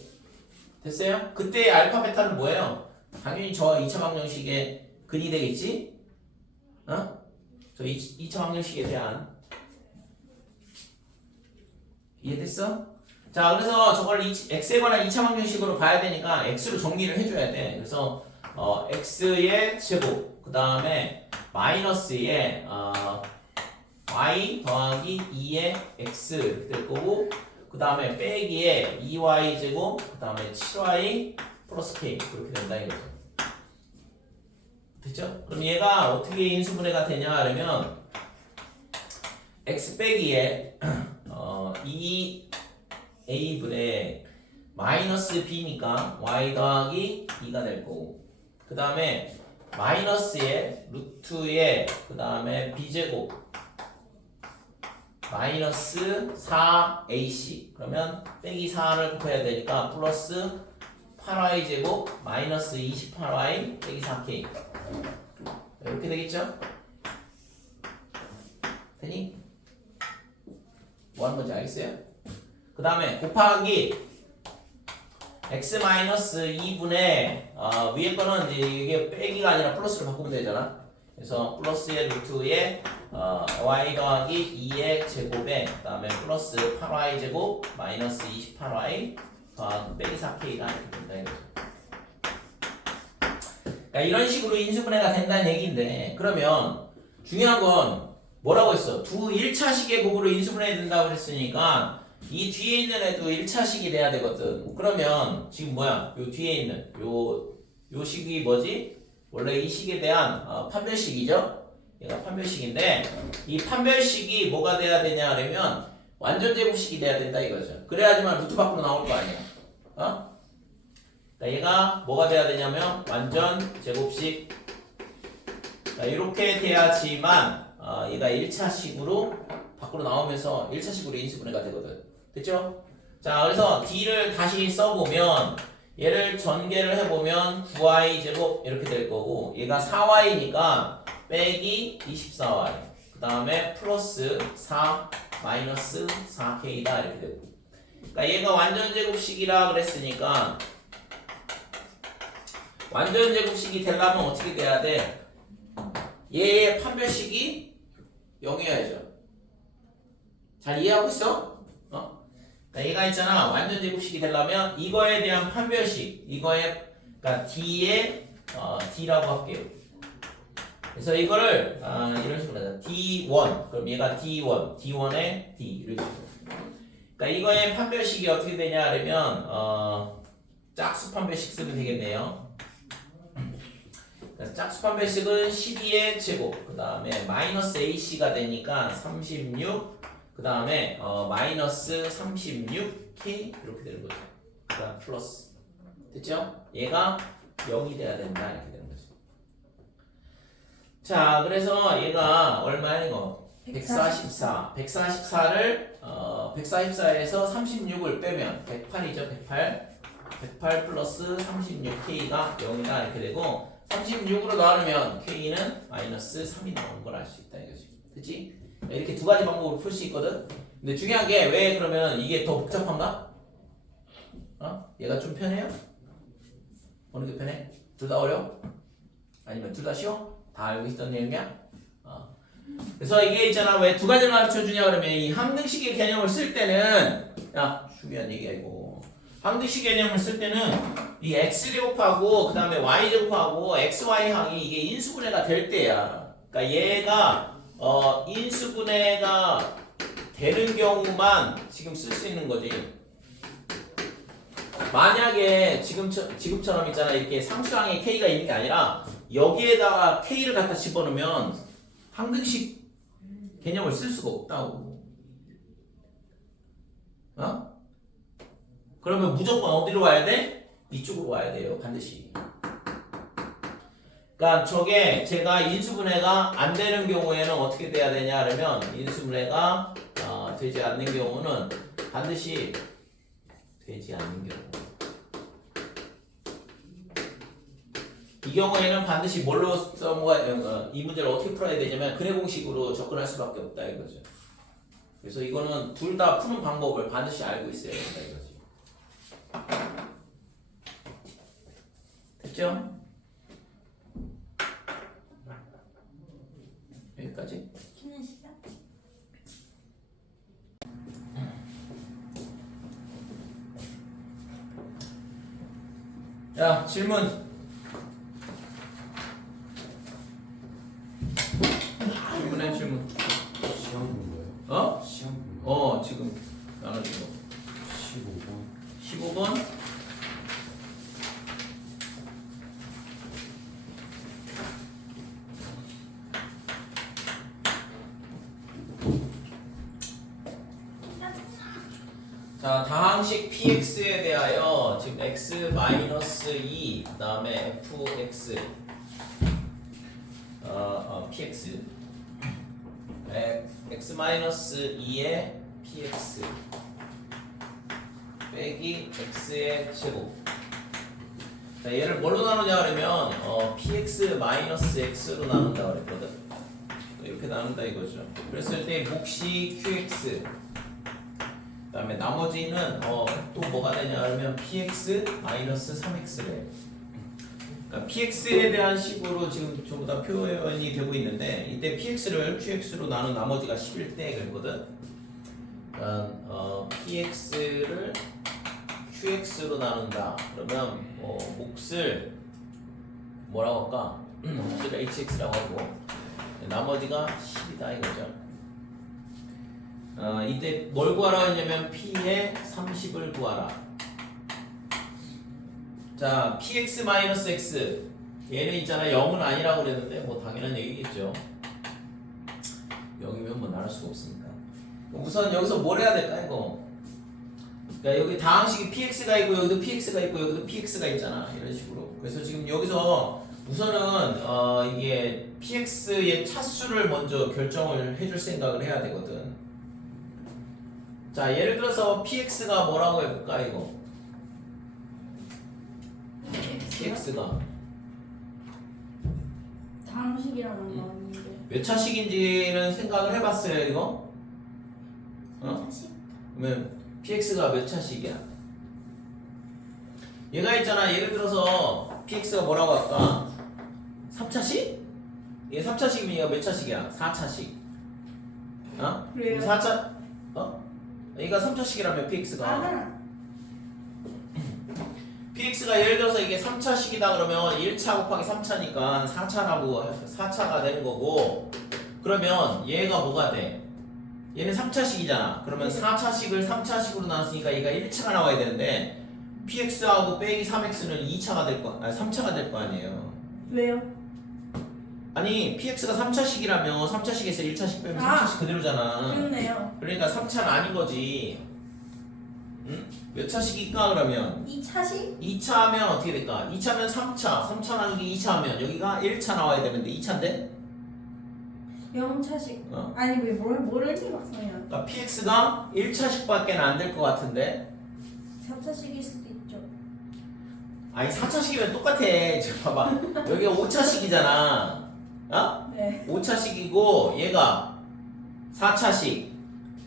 됐어요? 그때 알파 베타는 뭐예요? 당연히 저 2차 방정식의 근이 되겠지? 저 2차 방정식에 대한 이해됐어? 자, 그래서 저걸 x에 관한 2차 방정식으로 봐야 되니까 x로 정리를 해줘야 돼. 그래서 x의 제곱 그 다음에 마이너스의 y 더하기 2의 x 이렇게 될 거고 그 다음에 빼기에 2y 제곱 그 다음에 7y 플러스 k 그렇게 된다 이거죠. 됐죠? 그럼 얘가 어떻게 인수분해가 되냐 하면 x 빼기에 2a분의 마이너스 b니까 y 더하기 2가 될 거고 그 다음에 마이너스에 루트에 그 다음에 b제곱 마이너스 4ac 그러면 빼기 4를 곱해야 되니까 플러스 8y 제곱 마이너스 28y 빼기 4k 이렇게 되겠죠? 되니? 뭐 하는 건지 알겠어요? 그 다음에 곱하기 x 마이너스 2분의 위에 거는 이제 이게 빼기가 아니라 플러스로 바꾸면 되잖아. 그래서 플러스의 루트에 y 더하기 2의 제곱에 그 다음에 플러스 8y 제곱 마이너스 28y 빼기 4k가 이렇게 된다 이거죠. 그러니까 이런 식으로 인수분해가 된다는 얘기인데 그러면 중요한 건 뭐라고 했어? 두 1차식의 곱으로 인수분해 된다고 그랬으니까 이 뒤에 있는 애도 1차식이 돼야 되거든. 그러면 지금 뭐야? 요 뒤에 있는 요 식이 뭐지? 원래 이 식에 대한 판별식이죠? 얘가 판별식인데 이 판별식이 뭐가 돼야 되냐 하면 완전 제곱식이 돼야 된다 이거죠. 그래야지만 루트 밖으로 나올 거 아니야. 그러니까 얘가 뭐가 돼야 되냐면 완전 제곱식. 그러니까 이렇게 돼야지만 얘가 1차식으로 밖으로 나오면서 1차식으로 인수분해가 되거든. 됐죠? 자, 그래서 D를 다시 써보면 얘를 전개를 해보면 9y 제곱 이렇게 될 거고 얘가 4y니까 빼기 24y 그 다음에 플러스 4 마이너스 4k다 이렇게 되고 그러니까 얘가 완전 제곱식이라 그랬으니까 완전 제곱식이 되려면 어떻게 돼야 돼? 얘의 판별식이 0이어야죠. 잘 이해하고 있어? 얘가 있잖아. 완전 제곱식이 되려면 이거에 대한 판별식 이거에 그러니까 D의 D라고 할게요. 그래서 이거를 이런 식으로 하자. D1 그럼 얘가 D1 D1의 D 이렇게 그러니까 이거의 판별식이 어떻게 되냐 하면 짝수 판별식 쓰면 되겠네요. 그래서 짝수 판별식은 12의 제곱 그 다음에 마이너스 AC가 되니까 36 그 다음에 마이너스 36K 이렇게 되는 거죠. 그 다음 플러스 됐죠? 얘가 0이 돼야 된다 이렇게 되는 거죠. 자 그래서 얘가 얼마야 이거? 144 144를 144에서 36을 빼면 108이죠. 108 플러스 36K가 0이다 이렇게 되고 36으로 나누면 K는 마이너스 3이 나오는 걸 알 수 있다 이거지. 그치? 이렇게 두 가지 방법으로 풀 수 있거든. 근데 중요한 게 왜 그러면 이게 더 복잡한가? 얘가 좀 편해요? 어느 게 편해? 둘 다 어려워? 아니면 둘 다 쉬워? 다 알고 있던 내용이야? 그래서 이게 있잖아. 왜 두 가지를 가르쳐 주냐 그러면 이 항등식의 개념을 쓸 때는 중요한 얘기야 이거. 항등식 개념을 쓸 때는 이 x제곱하고 그 다음에 y제곱하고 xy항이 이게 인수분해가 될 때야. 그러니까 얘가 인수분해가 되는 경우만 지금 쓸 수 있는 거지. 만약에 지금처럼 있잖아. 이렇게 상수항에 k가 있는 게 아니라 여기에다가 k를 갖다 집어넣으면 항등식 개념을 쓸 수가 없다고. 그러면 무조건 어디로 와야 돼? 이쪽으로 와야 돼요. 반드시. 그러니까 저게 제가 인수분해가 안 되는 경우에는 어떻게 돼야 되냐 하면 인수분해가 되지 않는 경우는 반드시 되지 않는 경우 이 경우에는 반드시 뭘로 이 문제를 어떻게 풀어야 되냐면 근해 공식으로 접근할 수밖에 없다 이거죠. 그래서 이거는 둘 다 푸는 방법을 반드시 알고 있어야 된다 이거지. 됐죠? 여기까지. 키는 시작. 자, 질문. 어? 시험 본 지금 나눠준 거. 15번 15번. 자, 다항식 px에 대하여 지금 x-2 그다음에 fx px x-2의 px 빼기 x의 제곱. 자, 얘를 뭘로 나누냐 그러면 px-x로 나눈다 그랬거든. 이렇게 나눈다 이거죠. 그랬을 때 몫이 qx 그다음에 나머지는 또 뭐가 되냐 그러면 px-3x래. 그러니까 px에 대한 식으로 지금 전부 다 표현이 되고 있는데 이때 px를 qx로 나눈 나머지가 11대 그랬거든. 그러니까 px를 qx로 나눈다. 그러면 몫을 뭐라고 할까? 몫을 hx라고 하고 나머지가 10이다 이거죠. 이때 뭘 구하라 했냐면 p의 30을 구하라. 자, px-x 얘는 있잖아 0은 아니라고 그랬는데 뭐 당연한 얘기겠죠. 0이면 뭐 나눌 수가 없으니까. 우선 여기서 뭘 해야 될까 이거. 그러니까 여기 다항식이 px가 있고 여기도 px가 있고 여기도 px가 있잖아 이런 식으로. 그래서 지금 여기서 우선은 이게 px의 차수를 먼저 결정을 해줄 생각을 해야 되거든. 자, 예를 들어서 px가 뭐라고 해볼까 이거. px가 다항식이라는 거 아닌데. 몇 차식인지는 생각을 해봤어요 이거? 차식? 그러면 px가 몇 차식이야? 얘가 있잖아. 예를 들어서 px가 뭐라고 할까? 3차식? 얘 3차식이면 얘가 몇 차식이야? 4차식. 그래요? 4차? 얘가 3차식이라면 px가 아하. px가 예를 들어서 이게 3차식이다 그러면 1차 곱하기 3차니까 4차가 되는 거고, 그러면 얘가 뭐가 돼? 얘는 3차식이잖아. 그러면 4차식을 3차식으로 나눴으니까 얘가 1차가 나와야 되는데 px하고 빼기 3x는 2차가 될 거, 3차가 될 거 아니에요. 왜요? 아니 px가 3차식이라면 3차식에서 1차식 빼면 3차식 그대로잖아. 그렇네요. 그러니까 3차는 아닌 거지. 응? 몇 차식일까 그러면? 2차식? 2차면 어떻게 될까? 2차면 3차, 3차 나누기 2차면 여기가 1차 나와야 되는데 2차인데? 0차식. 아니 왜 모르지 막상이야. 그러니까 px가 1차식밖에 안 될 것 같은데? 4차식일 수도 있죠. 아니 4차식이면 똑같아. 지금 봐봐. 여기가 5차식이잖아. 네. 5차식이고 얘가 4차식.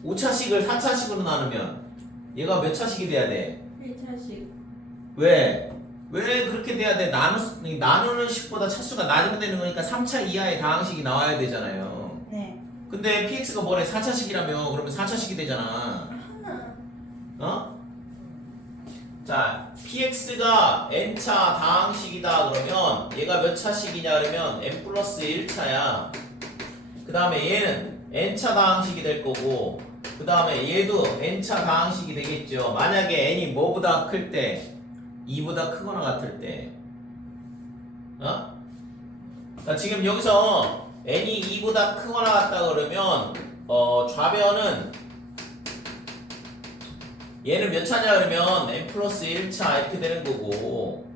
5차식을 4차식으로 나누면 얘가 몇 차식이 돼야 돼? 1차식. 왜? 왜 그렇게 돼야 돼? 나누는 식보다 차수가 낮으면 되는 거니까 3차 이하의 다항식이 나와야 되잖아요. 네. 근데 px가 뭐래? 4차식이라며. 그러면 4차식이 되잖아. 하나. 자, px가 n차 다항식이다 그러면 얘가 몇 차식이냐 그러면 n 플러스 1차야. 그 다음에 얘는 n차 다항식이 될 거고, 그 다음에 얘도 n차 다항식이 되겠죠. 만약에 n이 뭐보다 클 때, 2보다 크거나 같을 때. 그러니까 지금 여기서 n이 2보다 크거나 같다 그러면 좌변은 얘는 몇 차냐 그러면 n 플러스 1차 이렇게 되는 거고,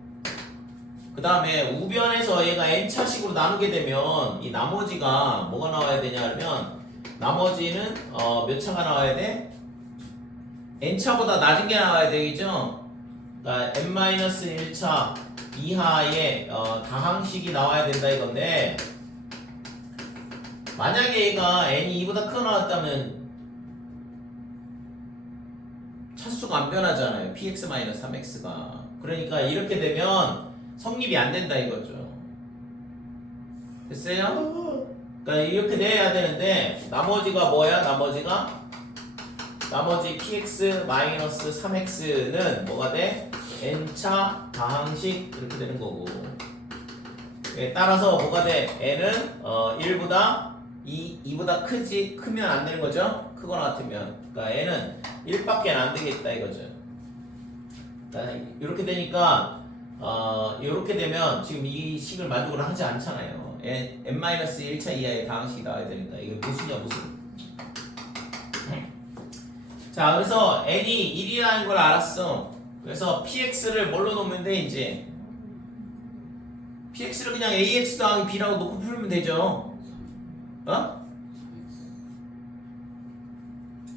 그 다음에 우변에서 얘가 n차식으로 나누게 되면 이 나머지가 뭐가 나와야 되냐 그러면 나머지는 몇 차가 나와야 돼? n차보다 낮은 게 나와야 되겠죠? 그러니까 n-1차 이하의 다항식이 나와야 된다 이건데, 만약에 얘가 n이 2보다 크게 나왔다면 차수가 안 변하잖아요. px-3x가. 그러니까 이렇게 되면 성립이 안 된다 이거죠. 됐어요? 그러니까 이렇게 돼야 되는데 나머지가 뭐야? 나머지 px-3x는 뭐가 돼? n차 다항식 이렇게 되는 거고, 따라서 뭐가 돼? n은 1보다 2보다 크면 안 되는 거죠? 크거나 같으면. 그러니까 얘는 1밖에 안 되겠다 이거죠. 그러니까 이렇게 되니까 이렇게 되면 지금 이 식을 만족을 하지 않잖아요. n-1차 이하의 다항식이 나와야 되니까 이게 무수냐 무수. 자, 그래서 n이 1이라는 걸 알았어. 그래서 px를 뭘로 놓으면 돼 이제? px를 그냥 ax 더하기 b라고 놓고 풀면 되죠. 어?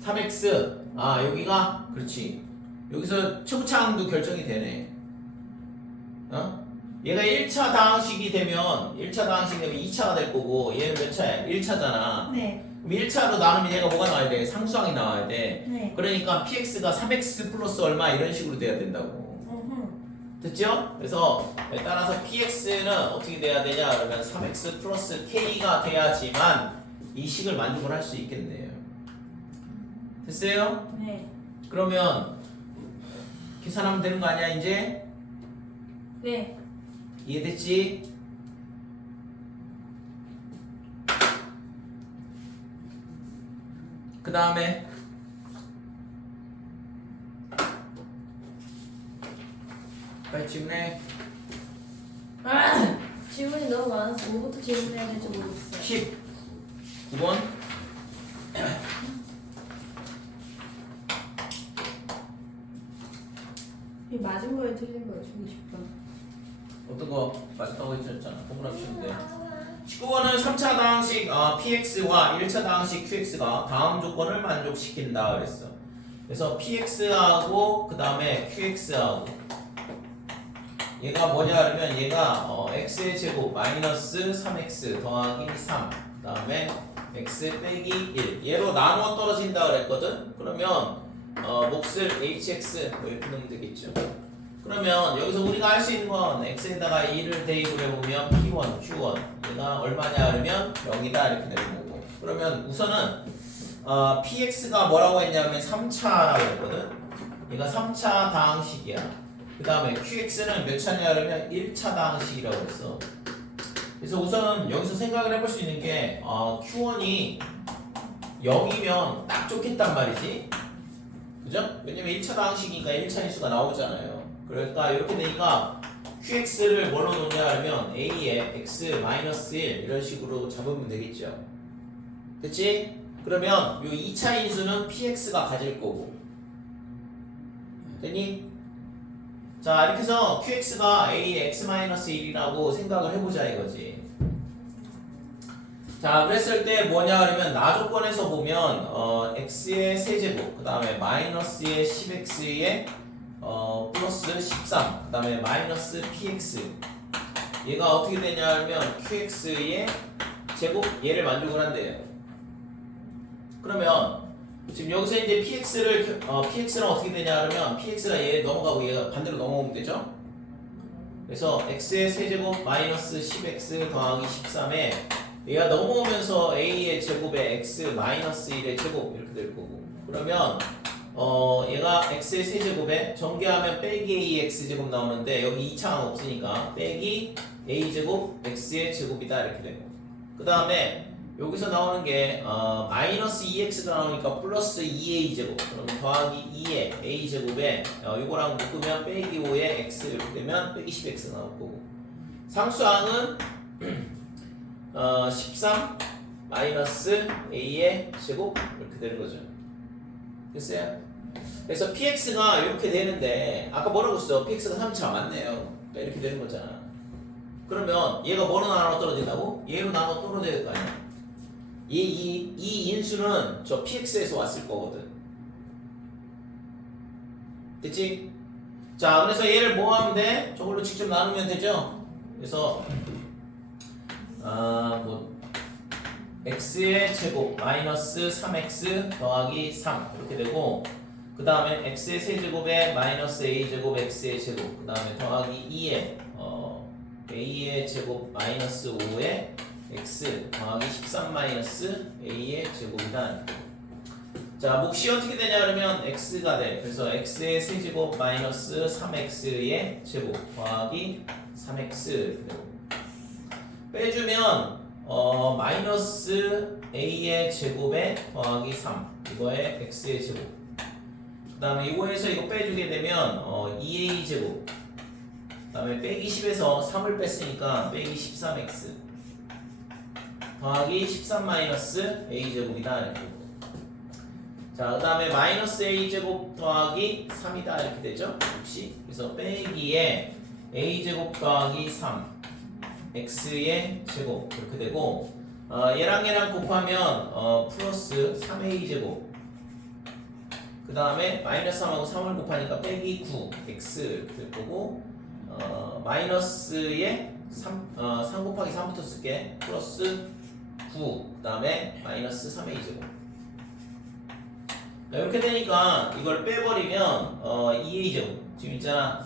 3x. 아, 여기가 그렇지. 여기서 초차항도 결정이 되네. 어? 얘가 1차 다항식이 되면 2차가 될 거고 얘는 몇 차야? 1차잖아. 네. 그럼 1차로 나누면 얘가 뭐가 나와야 돼? 상수항이 나와야 돼. 네. 그러니까 px가 3x 플러스 얼마 이런 식으로 돼야 된다고. 됐죠? 그래서 따라서 px는 어떻게 돼야 되냐? 그러면 3x 플러스 k가 돼야지만 이 식을 만족을 할 수 있겠네요. 됐어요? 네. 그러면 계산하면 되는 거 아니야 이제? 네. 이해됐지? 그 다음에 빨리 질문해. 질문이 너무 많아서 뭐부터 질문해야 될지 모르겠어요. 19번. 이 맞은 거에 틀린 거에 주고 싶어. 어떤 거 맞다고 했잖아. 포문화 치는데. 19번은 3차 다항식 px와 1차 다항식 qx가 다음 조건을 만족시킨다 그랬어. 그래서 px하고 그 다음에 qx하고 얘가 뭐냐 그러면 얘가 x의 제곱 마이너스 3x 더하기 3 그 다음에 x 빼기 1 얘로 나누어 떨어진다 그랬거든. 그러면 몫을 hx 뭐 이렇게 넣으면 되겠죠. 그러면 여기서 우리가 할 수 있는 건 x에다가 2를 대입을 해보면 p1, q1 얘가 얼마냐 그러면 0이다 이렇게 되는 거고. 그러면 우선은 px가 뭐라고 했냐면 3차라고 했거든. 얘가 3차 다항식이야. 그 다음에 qx는 몇 차냐 그러면 1차 다항식이라고 했어. 그래서 우선 여기서 생각을 해볼 수 있는 게 q1이 0이면 딱 좋겠단 말이지. 그죠? 왜냐면 1차 다항식이니까 1차 인수가 나오잖아요. 그러니까 이렇게 되니까 qx를 뭘로 놓냐 하면 a에 x-1 이런 식으로 잡으면 되겠죠. 됐지? 그러면 이 2차 인수는 px가 가질 거고. 됐니? 자, 이렇게 해서 qx가 a의 x-1이라고 생각을 해보자 이거지. 자, 그랬을 때 뭐냐 그러면 나 조건에서 보면 x의 세제곱 그 다음에 마이너스의 10x의 플러스 13 그 다음에 마이너스 px 얘가 어떻게 되냐 하면 qx의 제곱 얘를 만족을 한대요. 그러면 지금 여기서 이제 px는 어떻게 되냐 그러면 px가 얘 넘어가고 얘가 반대로 넘어오면 되죠. 그래서 x의 세제곱 마이너스 10x 더하기 13에 얘가 넘어오면서 a의 제곱에 x 마이너스 1의 제곱 이렇게 될 거고. 그러면 얘가 x의 세제곱에 전개하면 빼기 a x 제곱 나오는데 여기 2차가 없으니까 빼기 a 제곱 x의 제곱이다 이렇게 되고. 그 다음에 여기서 나오는 게 마이너스 2x가 나오니까 플러스 2a 제곱 그럼 더하기 2의 a 제곱에 이거랑 묶으면 빼기 5의 x 이렇게 되면 빼기 10x 나올 거고. 상수항은 13 마이너스 a의 제곱 이렇게 되는 거죠. 됐어요? 그래서 px가 이렇게 되는데 아까 뭐라고 했어? px가 3차 맞네요. 그러니까 이렇게 되는 거잖아. 그러면 얘가 뭐로 나눠 떨어진다고? 얘로 나눠 떨어져야 될 거 아니야. 이 인수는 저 px에서 왔을 거거든. 됐지? 자, 그래서 얘를 뭐 하면 돼? 저걸로 직접 나누면 되죠? 그래서 x의 제곱 마이너스 3x 더하기 3 이렇게 되고 그 다음에 x의 세제곱에 마이너스 a제곱 x의 제곱 그 다음에 더하기 2에 a의 제곱 마이너스 5에 x 더하기 13 마이너스 a의 제곱이다. 자, 몫이 어떻게 되냐 그러면 x가 돼. 그래서 x의 세제곱 마이너스 3x의 제곱 더하기 3x 이렇게 되고 빼주면 마이너스 a의 제곱에 더하기 3 이거에 x의 제곱 그 다음에 이거에서 이거 빼주게 되면 2a 제곱 그 다음에 빼기 10에서 3을 뺐으니까 빼기 13x 더하기 13 마이너스 a 제곱이다 이렇게. 자, 그 다음에 마이너스 a 제곱 더하기 3이다 이렇게 되죠. 역시 그래서 빼기에 a 제곱 더하기 3 x의 제곱 이렇게 되고 얘랑 곱하면 플러스 3a 제곱 그 다음에 마이너스 3하고 3을 곱하니까 빼기 9 x 이렇게 될 거고 마이너스에 3 곱하기 3부터 쓸게 플러스 9 그 다음에 마이너스 3a 제곱 이렇게 되니까 이걸 빼버리면 2a 제곱 지금 있잖아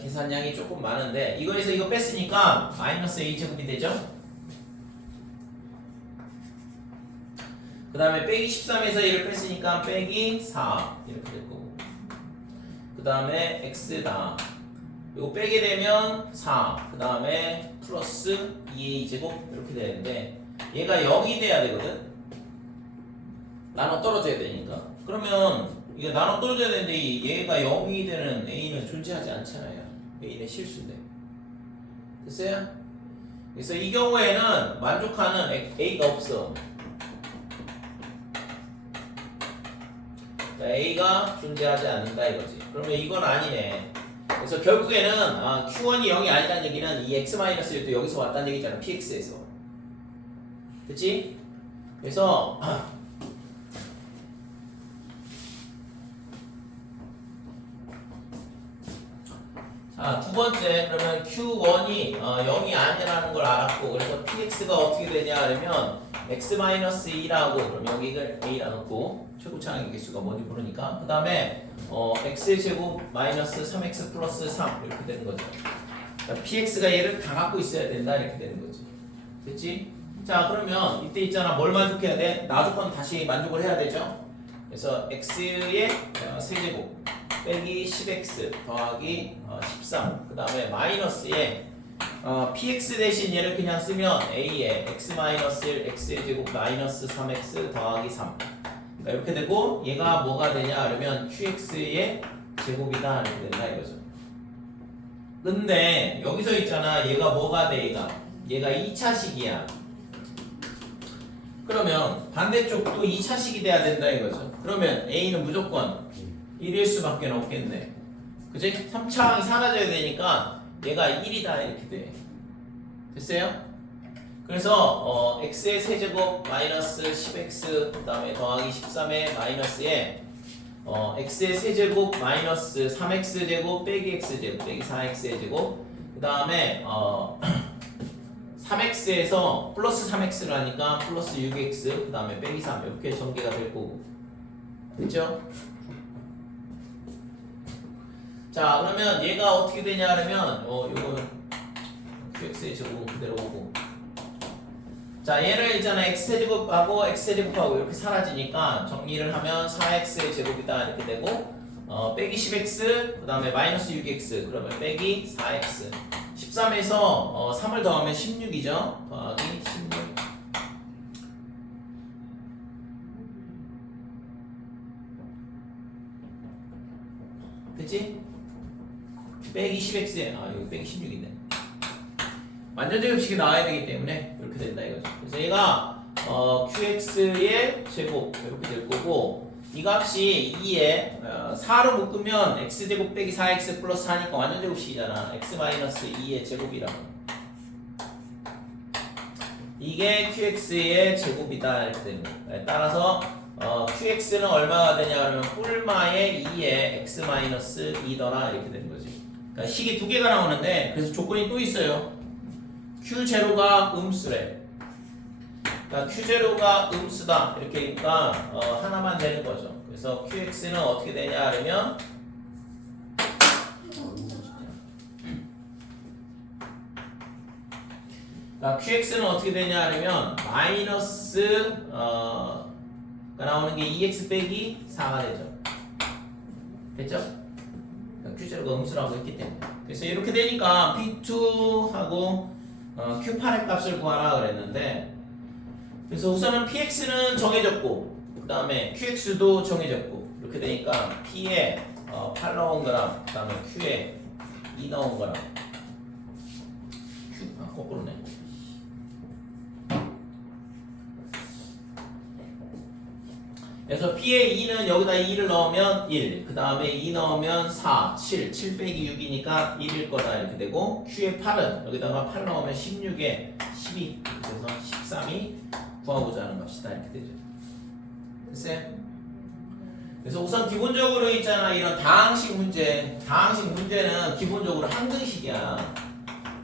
계산량이 조금 많은데 이거에서 이거 뺐으니까 마이너스 a 제곱이 되죠. 그 다음에 빼기 13에서 1을 뺐으니까 빼기 4 이렇게 될 거고 그 다음에 x다 이거 빼게 되면 4 그 다음에 플러스 2a 제곱 이렇게 되는데 얘가 0이 돼야 되거든. 나눠 떨어져야 되니까. 그러면 이거 나눠 떨어져야 되는데 얘가 0이 되는 a는 존재하지 않잖아요. a는 실수인데. 됐어요? 그래서 이 경우에는 만족하는 a가 없어. a가 존재하지 않는다 이거지. 그러면 이건 아니네. 그래서 결국에는 q1이 0이 아니다는 얘기는 이 x-1도 여기서 왔다는 얘기잖아. px에서. 그치? 그래서 자, 두 번째 그러면 q1이 0이 아니라는 걸 알았고 그래서 px가 어떻게 되냐 하면 x-2라고 그럼 여기를 a라 놓고 최고차항의 개수가 뭔지 모르니까 그 다음에 x제곱 마이너스 3x 플러스 3 이렇게 되는 거죠. 그러니까 px가 얘를 다 갖고 있어야 된다 이렇게 되는 거지. 됐지? 자 그러면 이때 있잖아 뭘 만족해야 돼? 나조건 다시 만족을 해야 되죠. 그래서 x의 세제곱 빼기 10x 더하기 13 그 다음에 마이너스에 px 대신 얘를 그냥 쓰면 a에 x-1 x의 제곱 마이너스 3x 더하기 3 그러니까 이렇게 되고 얘가 뭐가 되냐 그러면 qx의 제곱이다 이렇게 된다 이거죠. 근데 여기서 있잖아 얘가 뭐가 돼 얘가 2차식이야. 그러면 반대쪽도 2차식이 돼야 된다 이거죠. 그러면 a는 무조건 1일 수밖에 없겠네. 그치? 3차항이 사라져야 되니까 얘가 1이다 이렇게 돼. 됐어요? 그래서 x의 세제곱 마이너스 10x 그 다음에 더하기 13의 마이너스에 x의 세제곱 마이너스 3x제곱 빼기 x제곱 빼기 4x의 제곱 그 다음에 3x에서 플러스 3x를 하니까 플러스 6x 그 다음에 빼기 3 이렇게 전개가 될 거고 됐죠? 자 그러면 얘가 어떻게 되냐 하면 요거는 qx의 제곱은 그대로 오고 자 얘를 있잖아 x제곱하고 x제곱하고 이렇게 사라지니까 정리를 하면 4x의 제곱이다 이렇게 되고 빼기 10x 그 다음에 마이너스 6x 그러면 빼기 4x 13에서 3을 더하면 16이죠 더하기 16 됐지? 빼기 10x에 여기 빼기 16이네 완전제곱식이 나와야 되기 때문에 이렇게 된다 이거죠. 그래서 얘가 qx의 제곱 이렇게 될 거고 이 값이 2에 4로 묶으면 x제곱 빼기 4x 플러스 4니까 완전제곱식이잖아. x-2의 제곱이라고 이게 qx의 제곱이다 이렇게 되는 거예요. 따라서 qx는 얼마가 되냐 그러면 뿔마의 2에 x-2더라 이렇게 되는 거지. 그러니까 식이 두 개가 나오는데 그래서 조건이 또 있어요. Q0가 음수래. 그러니까 Q0가 음수다 이렇게 하니까 하나만 되는 거죠. 그래서 QX는 어떻게 되냐 하면 그러니까 QX는 어떻게 되냐 하면 마이너스가 나오는 게 2x 빼기 4가 되죠. 됐죠? 그러니까 Q0가 음수라고 했기 때문에. 그래서 이렇게 되니까 P2하고 Q8의 값을 구하라 그랬는데, 그래서 우선은 PX는 정해졌고 그 다음에 QX도 정해졌고, 이렇게 되니까 P에 8 나온 거랑 그 다음에 Q에 2 나온 거랑 거꾸로네. 그래서 P에 2는 여기다 2를 넣으면 1, 그 다음에 2 넣으면 4, 7 빼기 6이니까 1일 거다 이렇게 되고, Q에 8은 여기다가 8 넣으면 16에 12, 그래서 13이 구하고자 하는 값이다 이렇게 되죠. 됐어요? 그래서 우선 기본적으로 있잖아, 이런 다항식 문제는 기본적으로 항등식이야.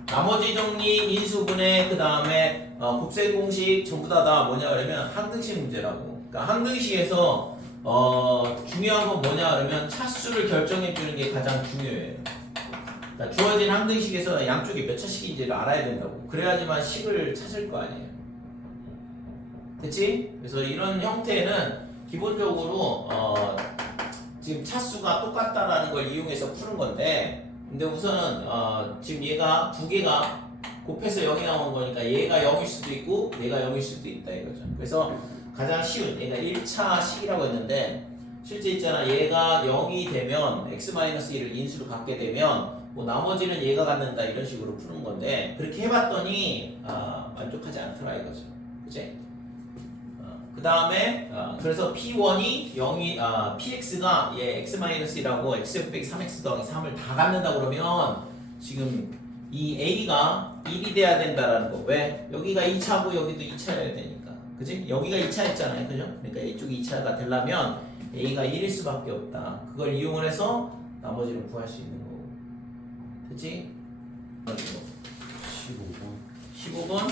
나머지 정리, 인수분해, 그 다음에 곱셈 공식 전부 다 뭐냐 그러면 항등식 문제라고. 그러니까 항등식에서 중요한 건 뭐냐 그러면 차수를 결정해 주는 게 가장 중요해요. 그러니까 주어진 항등식에서 양쪽이 몇 차식인지를 알아야 된다고. 그래야지만 식을 찾을 거 아니에요. 됐지? 그래서 이런 형태는 기본적으로 지금 차수가 똑같다라는 걸 이용해서 푸는 건데, 근데 우선은 지금 얘가 두 개가 곱해서 0이 나오는 거니까 얘가 0일 수도 있고 얘가 0일 수도 있다 이거죠. 그래서 가장 쉬운 얘가 1차 식이라고 했는데, 실제 있잖아, 얘가 0이 되면 x-1을 인수로 갖게 되면 뭐 나머지는 얘가 갖는다 이런 식으로 푸는 건데, 그렇게 해봤더니 만족하지 않더라 이거죠. 그치? 그 다음에 그래서 P1이 0이 PX가 얘 x-1이라고 x 빼기 3x 더하기 3을 다 갖는다 그러면 지금 이 A가 1이 돼야 된다라는 거. 왜? 여기가 2차고 여기도 2차여야 되니까. 그치? 여기가 2차였잖아요. 그죠? 그러니까 이쪽이 2차가 되려면 A가 1일 수밖에 없다. 그걸 이용을 해서 나머지를 구할 수 있는 거고. 그치? 15번.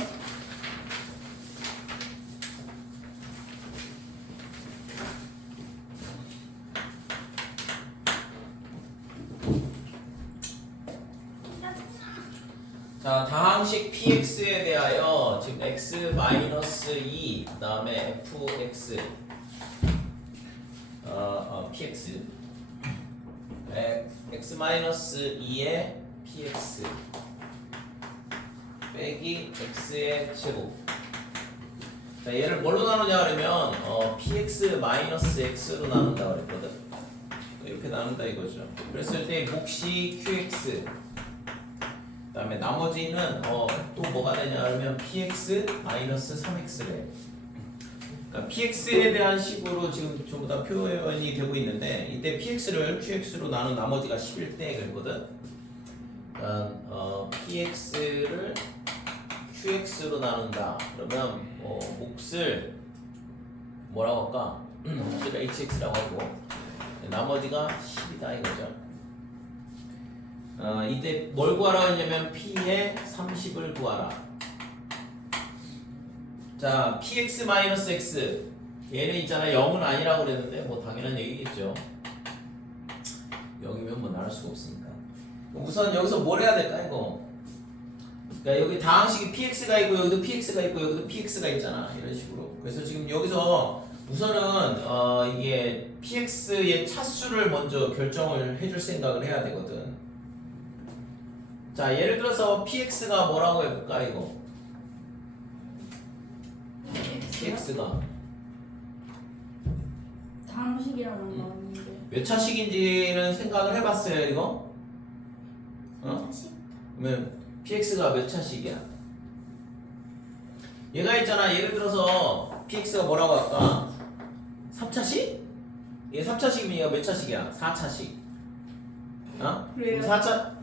자, 다항식 px에 대하여 지금 x-2 그 다음에 fx px x-2의 px 빼기 x의 제곱. 자, 얘를 뭘로 나누냐 그러면 px-x로 나눈다 그랬거든. 이렇게 나눈다 이거죠. 그랬을 때 몫이 qx, 그 다음에 나머지는 또 뭐가 되냐 그러면 px-3x래. 그러니까 px에 대한 식으로 지금 전부 다 표현이 되고 있는데, 이때 px를 qx로 나눈 나머지가 11대 그랬거든. px를 qx로 나눈다 그러면 몫을 뭐라고 할까? 몫을 hx라고 하고 나머지가 10이다 이거죠. 이때 뭘 구하라 했냐면 P의 30을 구하라. 자, PX-X 얘는 있잖아 0은 아니라고 그랬는데 뭐 당연한 얘기겠죠. 0이면 뭐 나눌 수가 없으니까. 우선 여기서 뭘 해야 될까 이거. 그러니까 여기 다항식이 PX가 있고 여기도 PX가 있고 여기도 PX가 있잖아 이런 식으로. 그래서 지금 여기서 우선은 이게 PX의 차수를 먼저 결정을 해줄 생각을 해야 되거든. 자, 예를 들어서 PX가 뭐라고 해볼까 이거. PX가 다항식이라는 거 아닌데. 몇 차식인지는 생각을 해봤어요 이거? 그러면 PX가 몇 차식이야? 얘가 있잖아, 예를 들어서 PX가 뭐라고 할까? 3차식? 얘 3차식이면 얘가 몇 차식이야? 4차식. 왜요? 4차?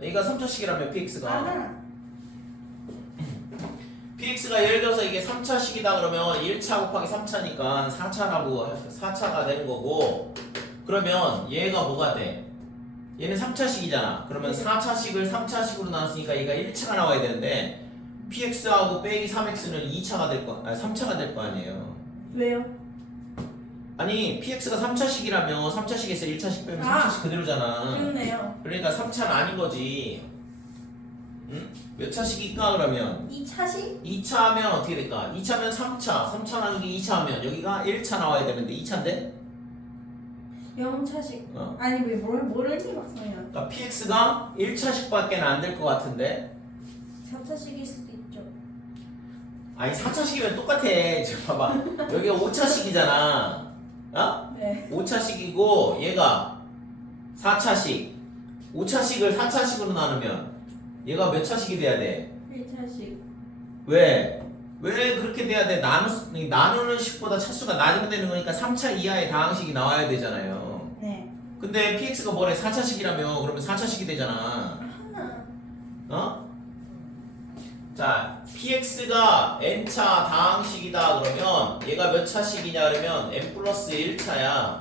얘가 3차식이라면 PX가 PX가 예를 들어서 이게 3차식이다 그러면 1차 곱하기 3차니까 4차가 되는 거고, 그러면 얘가 뭐가 돼? 얘는 3차식이잖아. 그러면 4차식을 3차식으로 나눴으니까 얘가 1차가 나와야 되는데 PX하고 빼기 3X는 2차가 될 거, 3차가 될 거 아니에요. 왜요? 아니 PX가 3차식이라면 3차식에서 1차식 빼면 3차식 그대로잖아. 그렇네요. 그러니까 3차는 아닌 거지. 응? 몇 차식일까 그러면? 2차식? 2차면 어떻게 될까? 2차면 3차, 3차 나누기 2차면 여기가 1차 나와야 되는데 2차인데? 0차식. 아니 왜 뭐를 막상이야? 그러니까 PX가 1차식밖에 안 될 것 같은데 3차식일 수도 있죠. 아니 4차식이면 똑같아. 지금 봐봐. 여기가 5차식이잖아. 어? 네. 5차식이고 얘가 4차식. 5차식을 4차식으로 나누면 얘가 몇 차식이 돼야 돼? 1차식. 왜? 왜 그렇게 돼야 돼? 나누는 식보다 차수가 낮으면 되는 거니까 3차 이하의 다항식이 나와야 되잖아요. 네. 근데 px가 뭐래? 4차식이라며. 그러면 4차식이 되잖아. 하나. 어? 자, px가 n차 다항식이다 그러면 얘가 몇 차식이냐 그러면 n 플러스 1차야.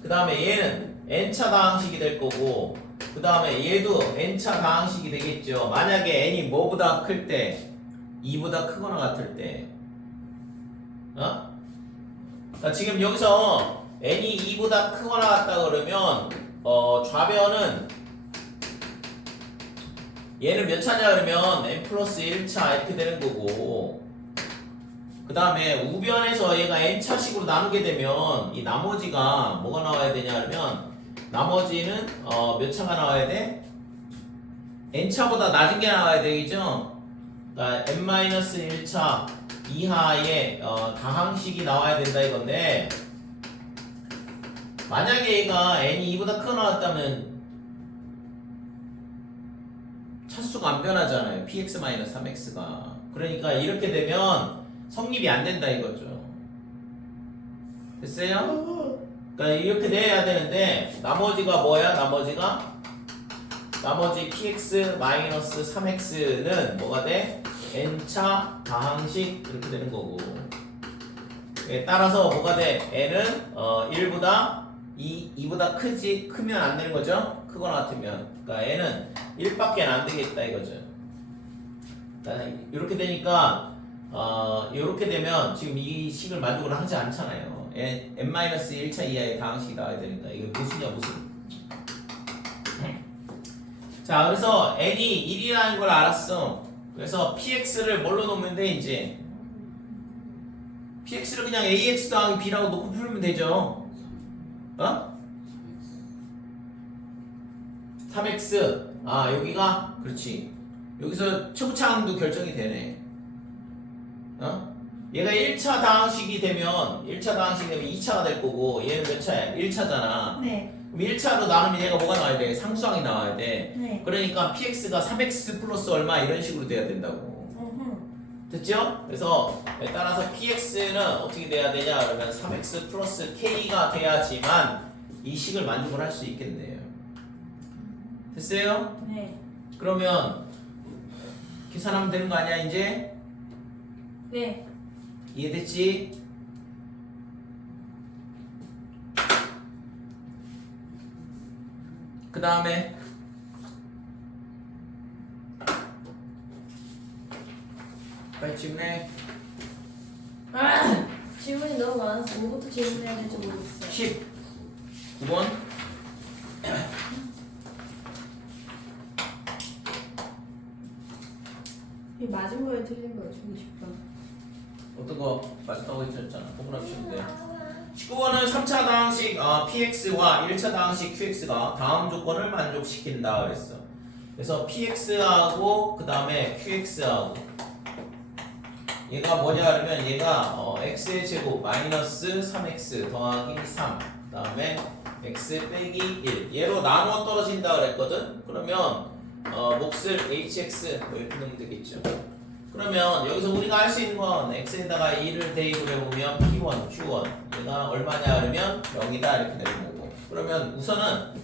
그 다음에 얘는 n차 다항식이 될 거고 그 다음에 얘도 n차 다항식이 되겠죠. 만약에 n이 뭐보다 클 때 2보다 크거나 같을 때 어? 자, 지금 여기서 n이 2보다 크거나 같다 그러면 좌변은 얘는 몇 차냐 그러면 n 플러스 1차 이렇게 되는 거고 그 다음에 우변에서 얘가 n차식으로 나누게 되면 이 나머지가 뭐가 나와야 되냐 그러면 나머지는 몇 차가 나와야 돼? n차보다 낮은 게 나와야 되겠죠? 그러니까 n-1차 이하의 다항식이 나와야 된다 이건데 만약에 얘가 n이 2보다 크게 나왔다면 차수가 안 변하잖아요. px-3x가. 그러니까 이렇게 되면 성립이 안 된다 이거죠. 됐어요? 그러니까 이렇게 돼야 되는데 나머지가 뭐야? 나머지 px-3x는 뭐가 돼? n차 다항식 이렇게 되는 거고 따라서 뭐가 돼? n은 1보다 2보다 크면 안 되는 거죠? 크거나 같으면 그러니까 n은 1밖에 안 되겠다 이거죠. 그러니까 이렇게 되니까 이렇게 되면 지금 이 식을 만족을 하지 않잖아요. n-1차 이하의 다항식이 나와야 되니까 이게 무슨이야 무슨. 자, 그래서 n이 1이라는 걸 알았어. 그래서 px를 뭘로 놓으면 돼 이제? px를 그냥 ax 더하기 b라고 놓고 풀면 되죠. 어? 3x. 아, 여기가 그렇지. 여기서 초차항도 결정이 되네. 어? 얘가 1차 다항식이 되면 2차가 될 거고 얘는 몇 차야? 1차잖아. 네. 그럼 1차로 나누면 얘가 뭐가 나와야 돼? 상수항이 나와야 돼. 네. 그러니까 px가 3x 플러스 얼마 이런 식으로 돼야 된다고. 됐죠? 그래서 따라서 px는 어떻게 돼야 되냐 그러면 3x 플러스 k가 돼야지만 이 식을 만족을 할 수 있겠네요. 됐어요? 네. 그러면 계산하면 되는 거 아니야 이제? 네. 이해됐지? 그 다음에 빨리 질문해. 질문이 너무 많아서 뭐부터 질문해야 될지 모르겠어요. 19번 이 맞은 거에 틀린 거예요. 저기 10번. 어떤 거 맞았다고 했잖아. 포문화 치면 돼. 19번은 3차 다항식 px와 1차 다항식 qx가 다음 조건을 만족시킨다 그랬어. 그래서 px하고 그 다음에 qx하고 얘가 뭐냐 그러면 얘가 x의 제곱 마이너스 3x 더하기 3 그 다음에 x 빼기 1 얘로 나누어 떨어진다 그랬거든. 그러면 몫을 hx 뭐 이렇게 넣으면 되겠죠. 그러면 여기서 우리가 할 수 있는 건 x에다가 2를 대입을 해보면 p1, q1 얘가 얼마냐 그러면 0이다 이렇게 되는 거고 그러면 우선은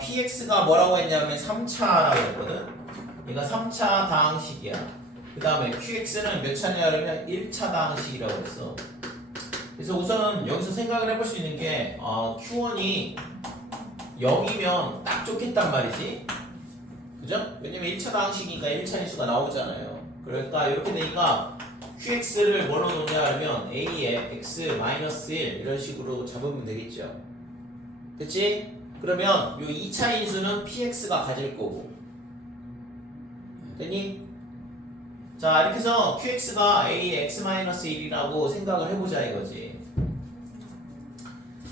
px가 뭐라고 했냐면 3차라고 했거든. 얘가 3차 다항식이야. 그 다음에 qx는 몇 차냐 그러면 1차 다항식이라고 했어. 그래서 우선 여기서 생각을 해볼 수 있는 게 q1이 0이면 딱 좋겠단 말이지. 그죠? 왜냐면 1차 다항식이니까 1차 인수가 나오잖아요. 그러니까 이렇게 되니까 qx를 뭘로 놓냐 하면 a에 x-1 이런 식으로 잡으면 되겠죠. 됐지? 그러면 요 2차 인수는 px가 가질 거고 됐니? 자, 이렇게 해서 qx가 a의 x-1이라고 생각을 해보자 이거지.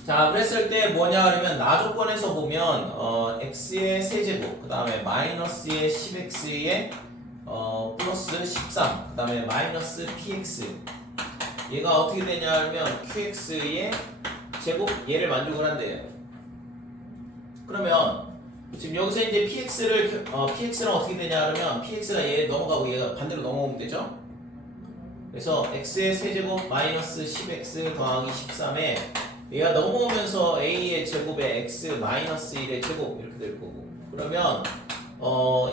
자, 그랬을 때 뭐냐 그러면 나 조건에서 보면 x의 세제곱 그 다음에 마이너스의 10x의 플러스 13 그 다음에 마이너스 px 얘가 어떻게 되냐면 qx의 제곱 얘를 만족을 한대요. 그러면 지금 여기서 이제 px랑 어떻게 되냐 그러면 px가 얘 넘어가고 얘가 반대로 넘어오면 되죠. 그래서 x의 세제곱 마이너스 10x 더하기 13에 얘가 넘어오면서 a의 제곱에 x 마이너스 1의 제곱 이렇게 될 거고, 그러면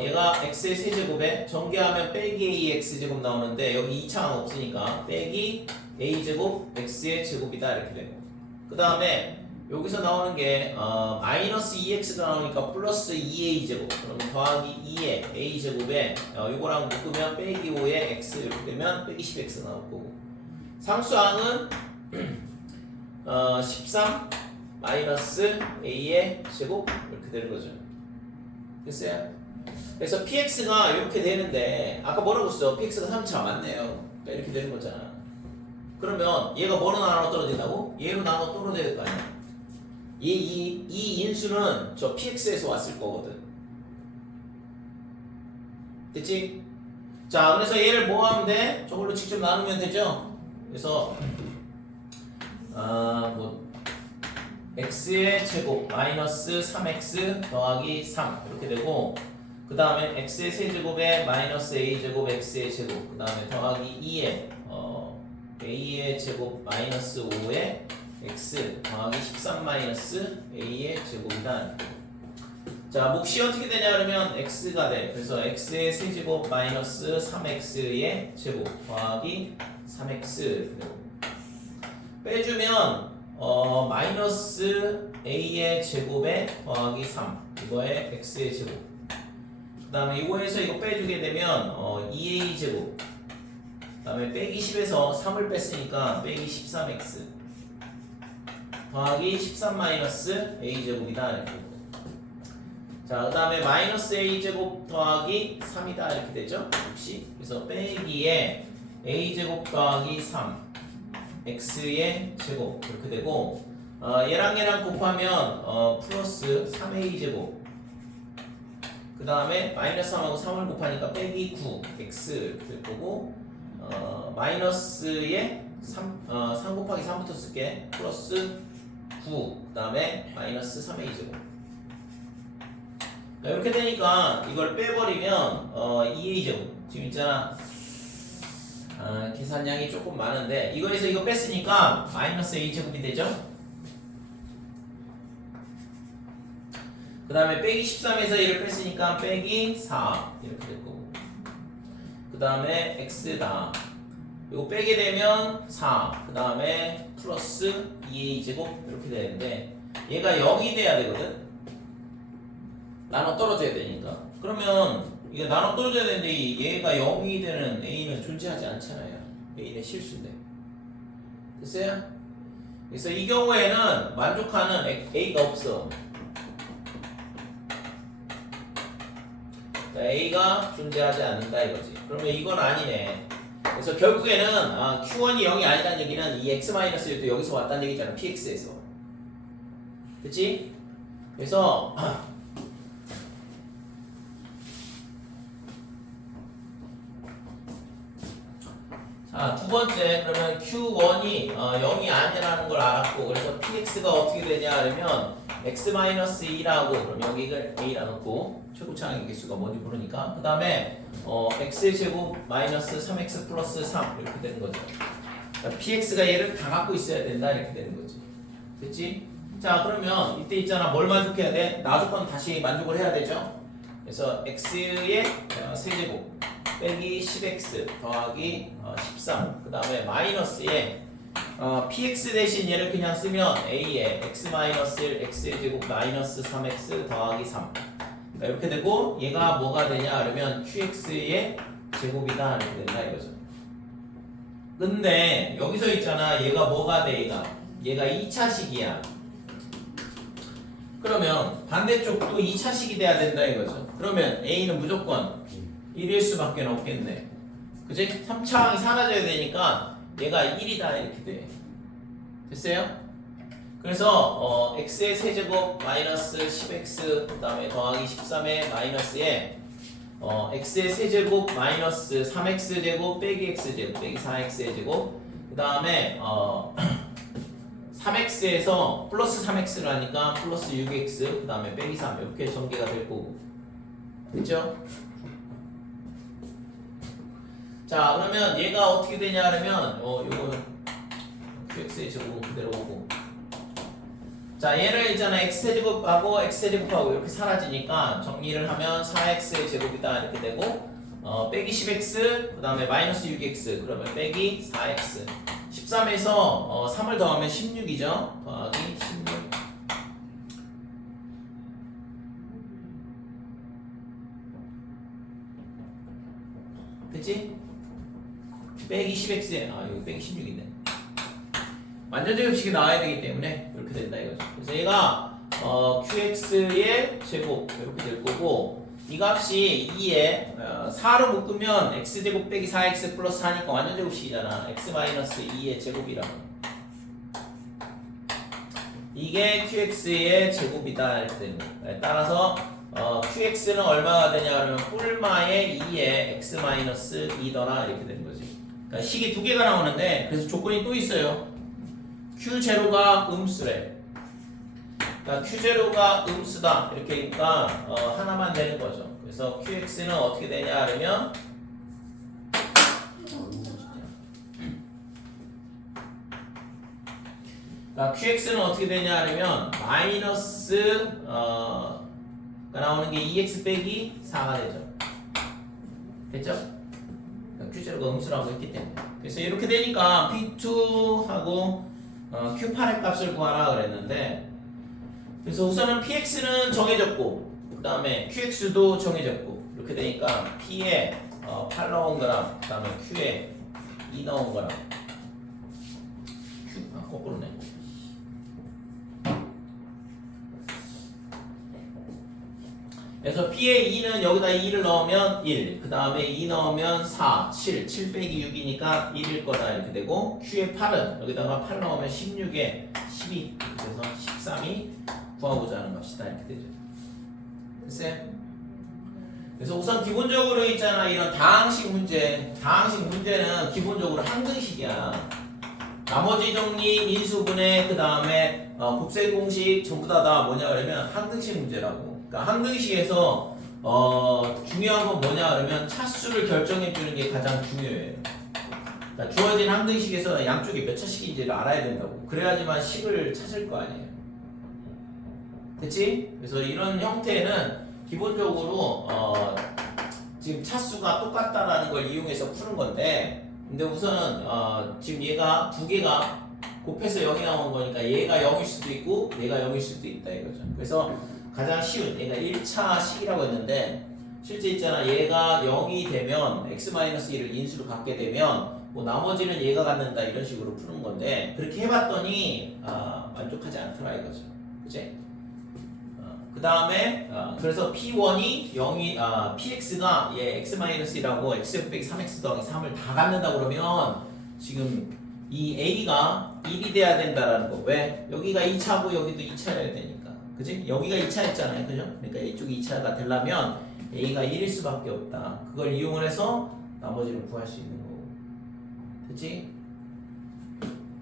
얘가 x의 세제곱에 전개하면 빼기 a x 제곱 나오는데 여기 2차항 없으니까 빼기 a 제곱 x의 제곱이다 이렇게 되고, 그 다음에 여기서 나오는 게 마이너스 2x가 나오니까 플러스 2a 제곱, 그럼 더하기 2의 a 제곱에 이거랑 묶으면 빼기 5의 x 이렇게 되면 빼기 10x 나올 거고, 상수항은 13 마이너스 a의 제곱 이렇게 되는 거죠. 됐어요? 그래서 px가 이렇게 되는데 아까 뭐라고 했어? px가 3차 맞네요. 그러니까 이렇게 되는 거잖아. 그러면 얘가 뭐로 나눠 떨어진다고? 얘로 나눠 떨어져야 될 거 아니야. 이 인수는 저 px에서 왔을 거거든. 됐지? 자, 그래서 얘를 뭐 하면 돼? 저걸로 직접 나누면 되죠? 그래서 x의 제곱 마이너스 3x 더하기 3 이렇게 되고, 그 다음에 x의 세제곱에 마이너스 a제곱 x의 제곱 그 다음에 더하기 2에 a의 제곱 마이너스 5에 x 더하기 13 마이너스 a의 제곱이다. 자, 몫이 어떻게 되냐 그러면 x가 돼. 그래서 x의 세제곱 마이너스 3x의 제곱 더하기 3x 이렇게 되고, 빼주면 마이너스 a의 제곱에 더하기 3 이거에 x의 제곱, 그 다음에 이거에서 이거 빼주게 되면 2a 제곱, 그 다음에 빼기 10에서 3을 뺐으니까 빼기 13x 더하기 13 마이너스 a 제곱이다 이렇게. 자, 그 다음에 마이너스 a 제곱 더하기 3이다 이렇게 되죠. 역시 그래서 빼기에 a 제곱 더하기 3 x의 제곱 이렇게 되고, 얘랑 곱하면 플러스 3a 제곱, 그 다음에 마이너스 3하고 3을 곱하니까 빼기 9 x 이렇게 될 거고, 마이너스에 3 곱하기 3부터 쓸게. 플러스 9 그 다음에 마이너스 3a 제곱. 이렇게 되니까 이걸 빼버리면 2a 제곱, 지금 있잖아. 계산량이 조금 많은데 이거에서 이거 뺐으니까 마이너스 a 제곱이 되죠. 그 다음에 빼기 13에서 1을 뺐으니까 빼기 4 이렇게 될 거고, 그 다음에 x다 이거 빼게 되면 4 그 다음에 플러스 2a 제곱 이렇게 되는데, 얘가 0이 돼야 되거든. 나눠 떨어져야 되니까. 그러면 이게 나눠 떨어져야 되는데 얘가 0이 되는 a는 존재하지 않잖아요. a는 실수인데. 됐어요? 그래서 이 경우에는 만족하는 a가 없어. a가 존재하지 않는다 이거지. 그러면 이건 아니네. 그래서 결국에는 q1이 0이 아니라는 얘기는 이 x-1도 여기서 왔다는 얘기잖아. px에서. 됐지? 그래서 자, 두 번째, 그러면 Q1이 0이 아니라는 걸 알았고, 그래서 PX가 어떻게 되냐 하면 X-2라고, 그럼 여기를 A라 놓고 최고차항의 개수가 뭔지 모르니까, 그 다음에 X의 제곱 마이너스 3X 플러스 3 이렇게 되는 거죠. 그러니까 PX가 얘를 다 갖고 있어야 된다 이렇게 되는 거지. 됐지? 자, 그러면 이때 있잖아, 뭘 만족해야 돼? 나조건 다시 만족을 해야 되죠? 그래서 X의 세제곱 빼기 10x 더하기 13 그 다음에 마이너스에 px 대신 얘를 그냥 쓰면 a에 x-1 x의 제곱 마이너스 3x 더하기 3 그러니까 이렇게 되고, 얘가 뭐가 되냐 그러면 qx의 제곱이다 이렇게 된다 이거죠. 근데 여기서 있잖아, 얘가 뭐가 돼? 얘가 2차식이야. 그러면 반대쪽도 2차식이 돼야 된다 이거죠. 그러면 a는 무조건 1일 수밖에 없겠네. 그치? 3차항이 사라져야 되니까 얘가 1이다 이렇게 돼. 됐어요? 그래서 x의 세제곱 마이너스 10x 그 다음에 더하기 13의 마이너스에 x의 세제곱 마이너스 3x제곱 빼기 x제곱 빼기 4x의 제곱 그 다음에 3x에서 플러스 3x를 하니까 플러스 6x 그 다음에 빼기 3 이렇게 전개가 될 거고 됐죠? 자 그러면 얘가 어떻게 되냐 하면 요거는 qx의 제곱 그대로 오고 자 얘를 있잖아 x제곱하고 x제곱하고 이렇게 사라지니까 정리를 하면 4x의 제곱이다 이렇게 되고 빼기 10x 그 다음에 마이너스 6x 그러면 빼기 4x 13에서 3을 더하면 16이죠 더하기 16 됐지? 빼기 10x에 여기 빼기 16이네 완전제곱식이 나와야 되기 때문에 이렇게 된다 이거죠 그래서 얘가 qx의 제곱 이렇게 될 거고 이 값이 2에 4로 묶으면 x제곱 빼기 4x 플러스 4니까 완전제곱식이잖아 x-2의 제곱이라고 이게 qx의 제곱이다 이렇게 되는 거예요 따라서 qx는 얼마가 되냐 그러면 뿔마의 2에 x-2더나 이렇게 되는 거지 그러니까 식이 두 개가 나오는데 그래서 조건이 또 있어요 Q0가 음수래 그러니까 Q0가 음수다 이렇게 하니까 하나만 되는 거죠 그래서 QX는 어떻게 되냐 하면 그러니까 QX는 어떻게 되냐 하면 마이너스 나오는 게 2x 빼기 4가 되죠 됐죠? 그러니까 Q0가 음수라고 했기 때문에 그래서 이렇게 되니까 P2하고 Q8의 값을 구하라 그랬는데 그래서 우선은 PX는 정해졌고 그 다음에 QX도 정해졌고 이렇게 되니까 P에 8 넣은 거랑 그 다음에 Q에 2 넣은 거랑 Q 거꾸로네 그래서 P에 2는 여기다 2를 넣으면 1, 그 다음에 2 넣으면 4, 7 빼기 6이니까 1일 거다 이렇게 되고 Q에 8은 여기다가 8 넣으면 16에 12 그래서 13이 구하고자 하는 값이다 이렇게 되죠 됐어요? 그래서 우선 기본적으로 있잖아 이런 다항식 문제는 기본적으로 항등식이야 나머지 정리, 인수분해, 그 다음에 곱셈 공식 전부 다 뭐냐 그러면 항등식 문제라고 그러니까 항등식에서 중요한 건 뭐냐 그러면 차수를 결정해 주는 게 가장 중요해요. 그러니까 주어진 항등식에서 양쪽이 몇 차식인지를 알아야 된다고. 그래야지만 식을 찾을 거 아니에요. 됐지? 그래서 이런 형태는 기본적으로 지금 차수가 똑같다라는 걸 이용해서 푸는 건데 근데 우선은 지금 얘가 두 개가 곱해서 0이 나온 거니까 얘가 0일 수도 있고 얘가 0일 수도 있다 이거죠. 그래서 가장 쉬운 얘가 1차 식이라고 했는데 실제 있잖아 얘가 0이 되면 x-1을 인수로 갖게 되면 뭐 나머지는 얘가 갖는다 이런 식으로 푸는 건데 그렇게 해봤더니 만족하지 않더라 이거죠. 그치? 그 다음에 그래서 P1이 0이 PX가 얘 x-1이라고 x 빼기 3x 더하기 3을 다 갖는다 그러면 지금 이 A가 1이 돼야 된다라는 거. 왜? 여기가 2차고 여기도 2차여야 되니까. 그치? 여기가 2차였잖아요. 그죠? 그러니까 이쪽이 2차가 되려면 A가 1일 수밖에 없다. 그걸 이용을 해서 나머지를 구할 수 있는 거고. 그치?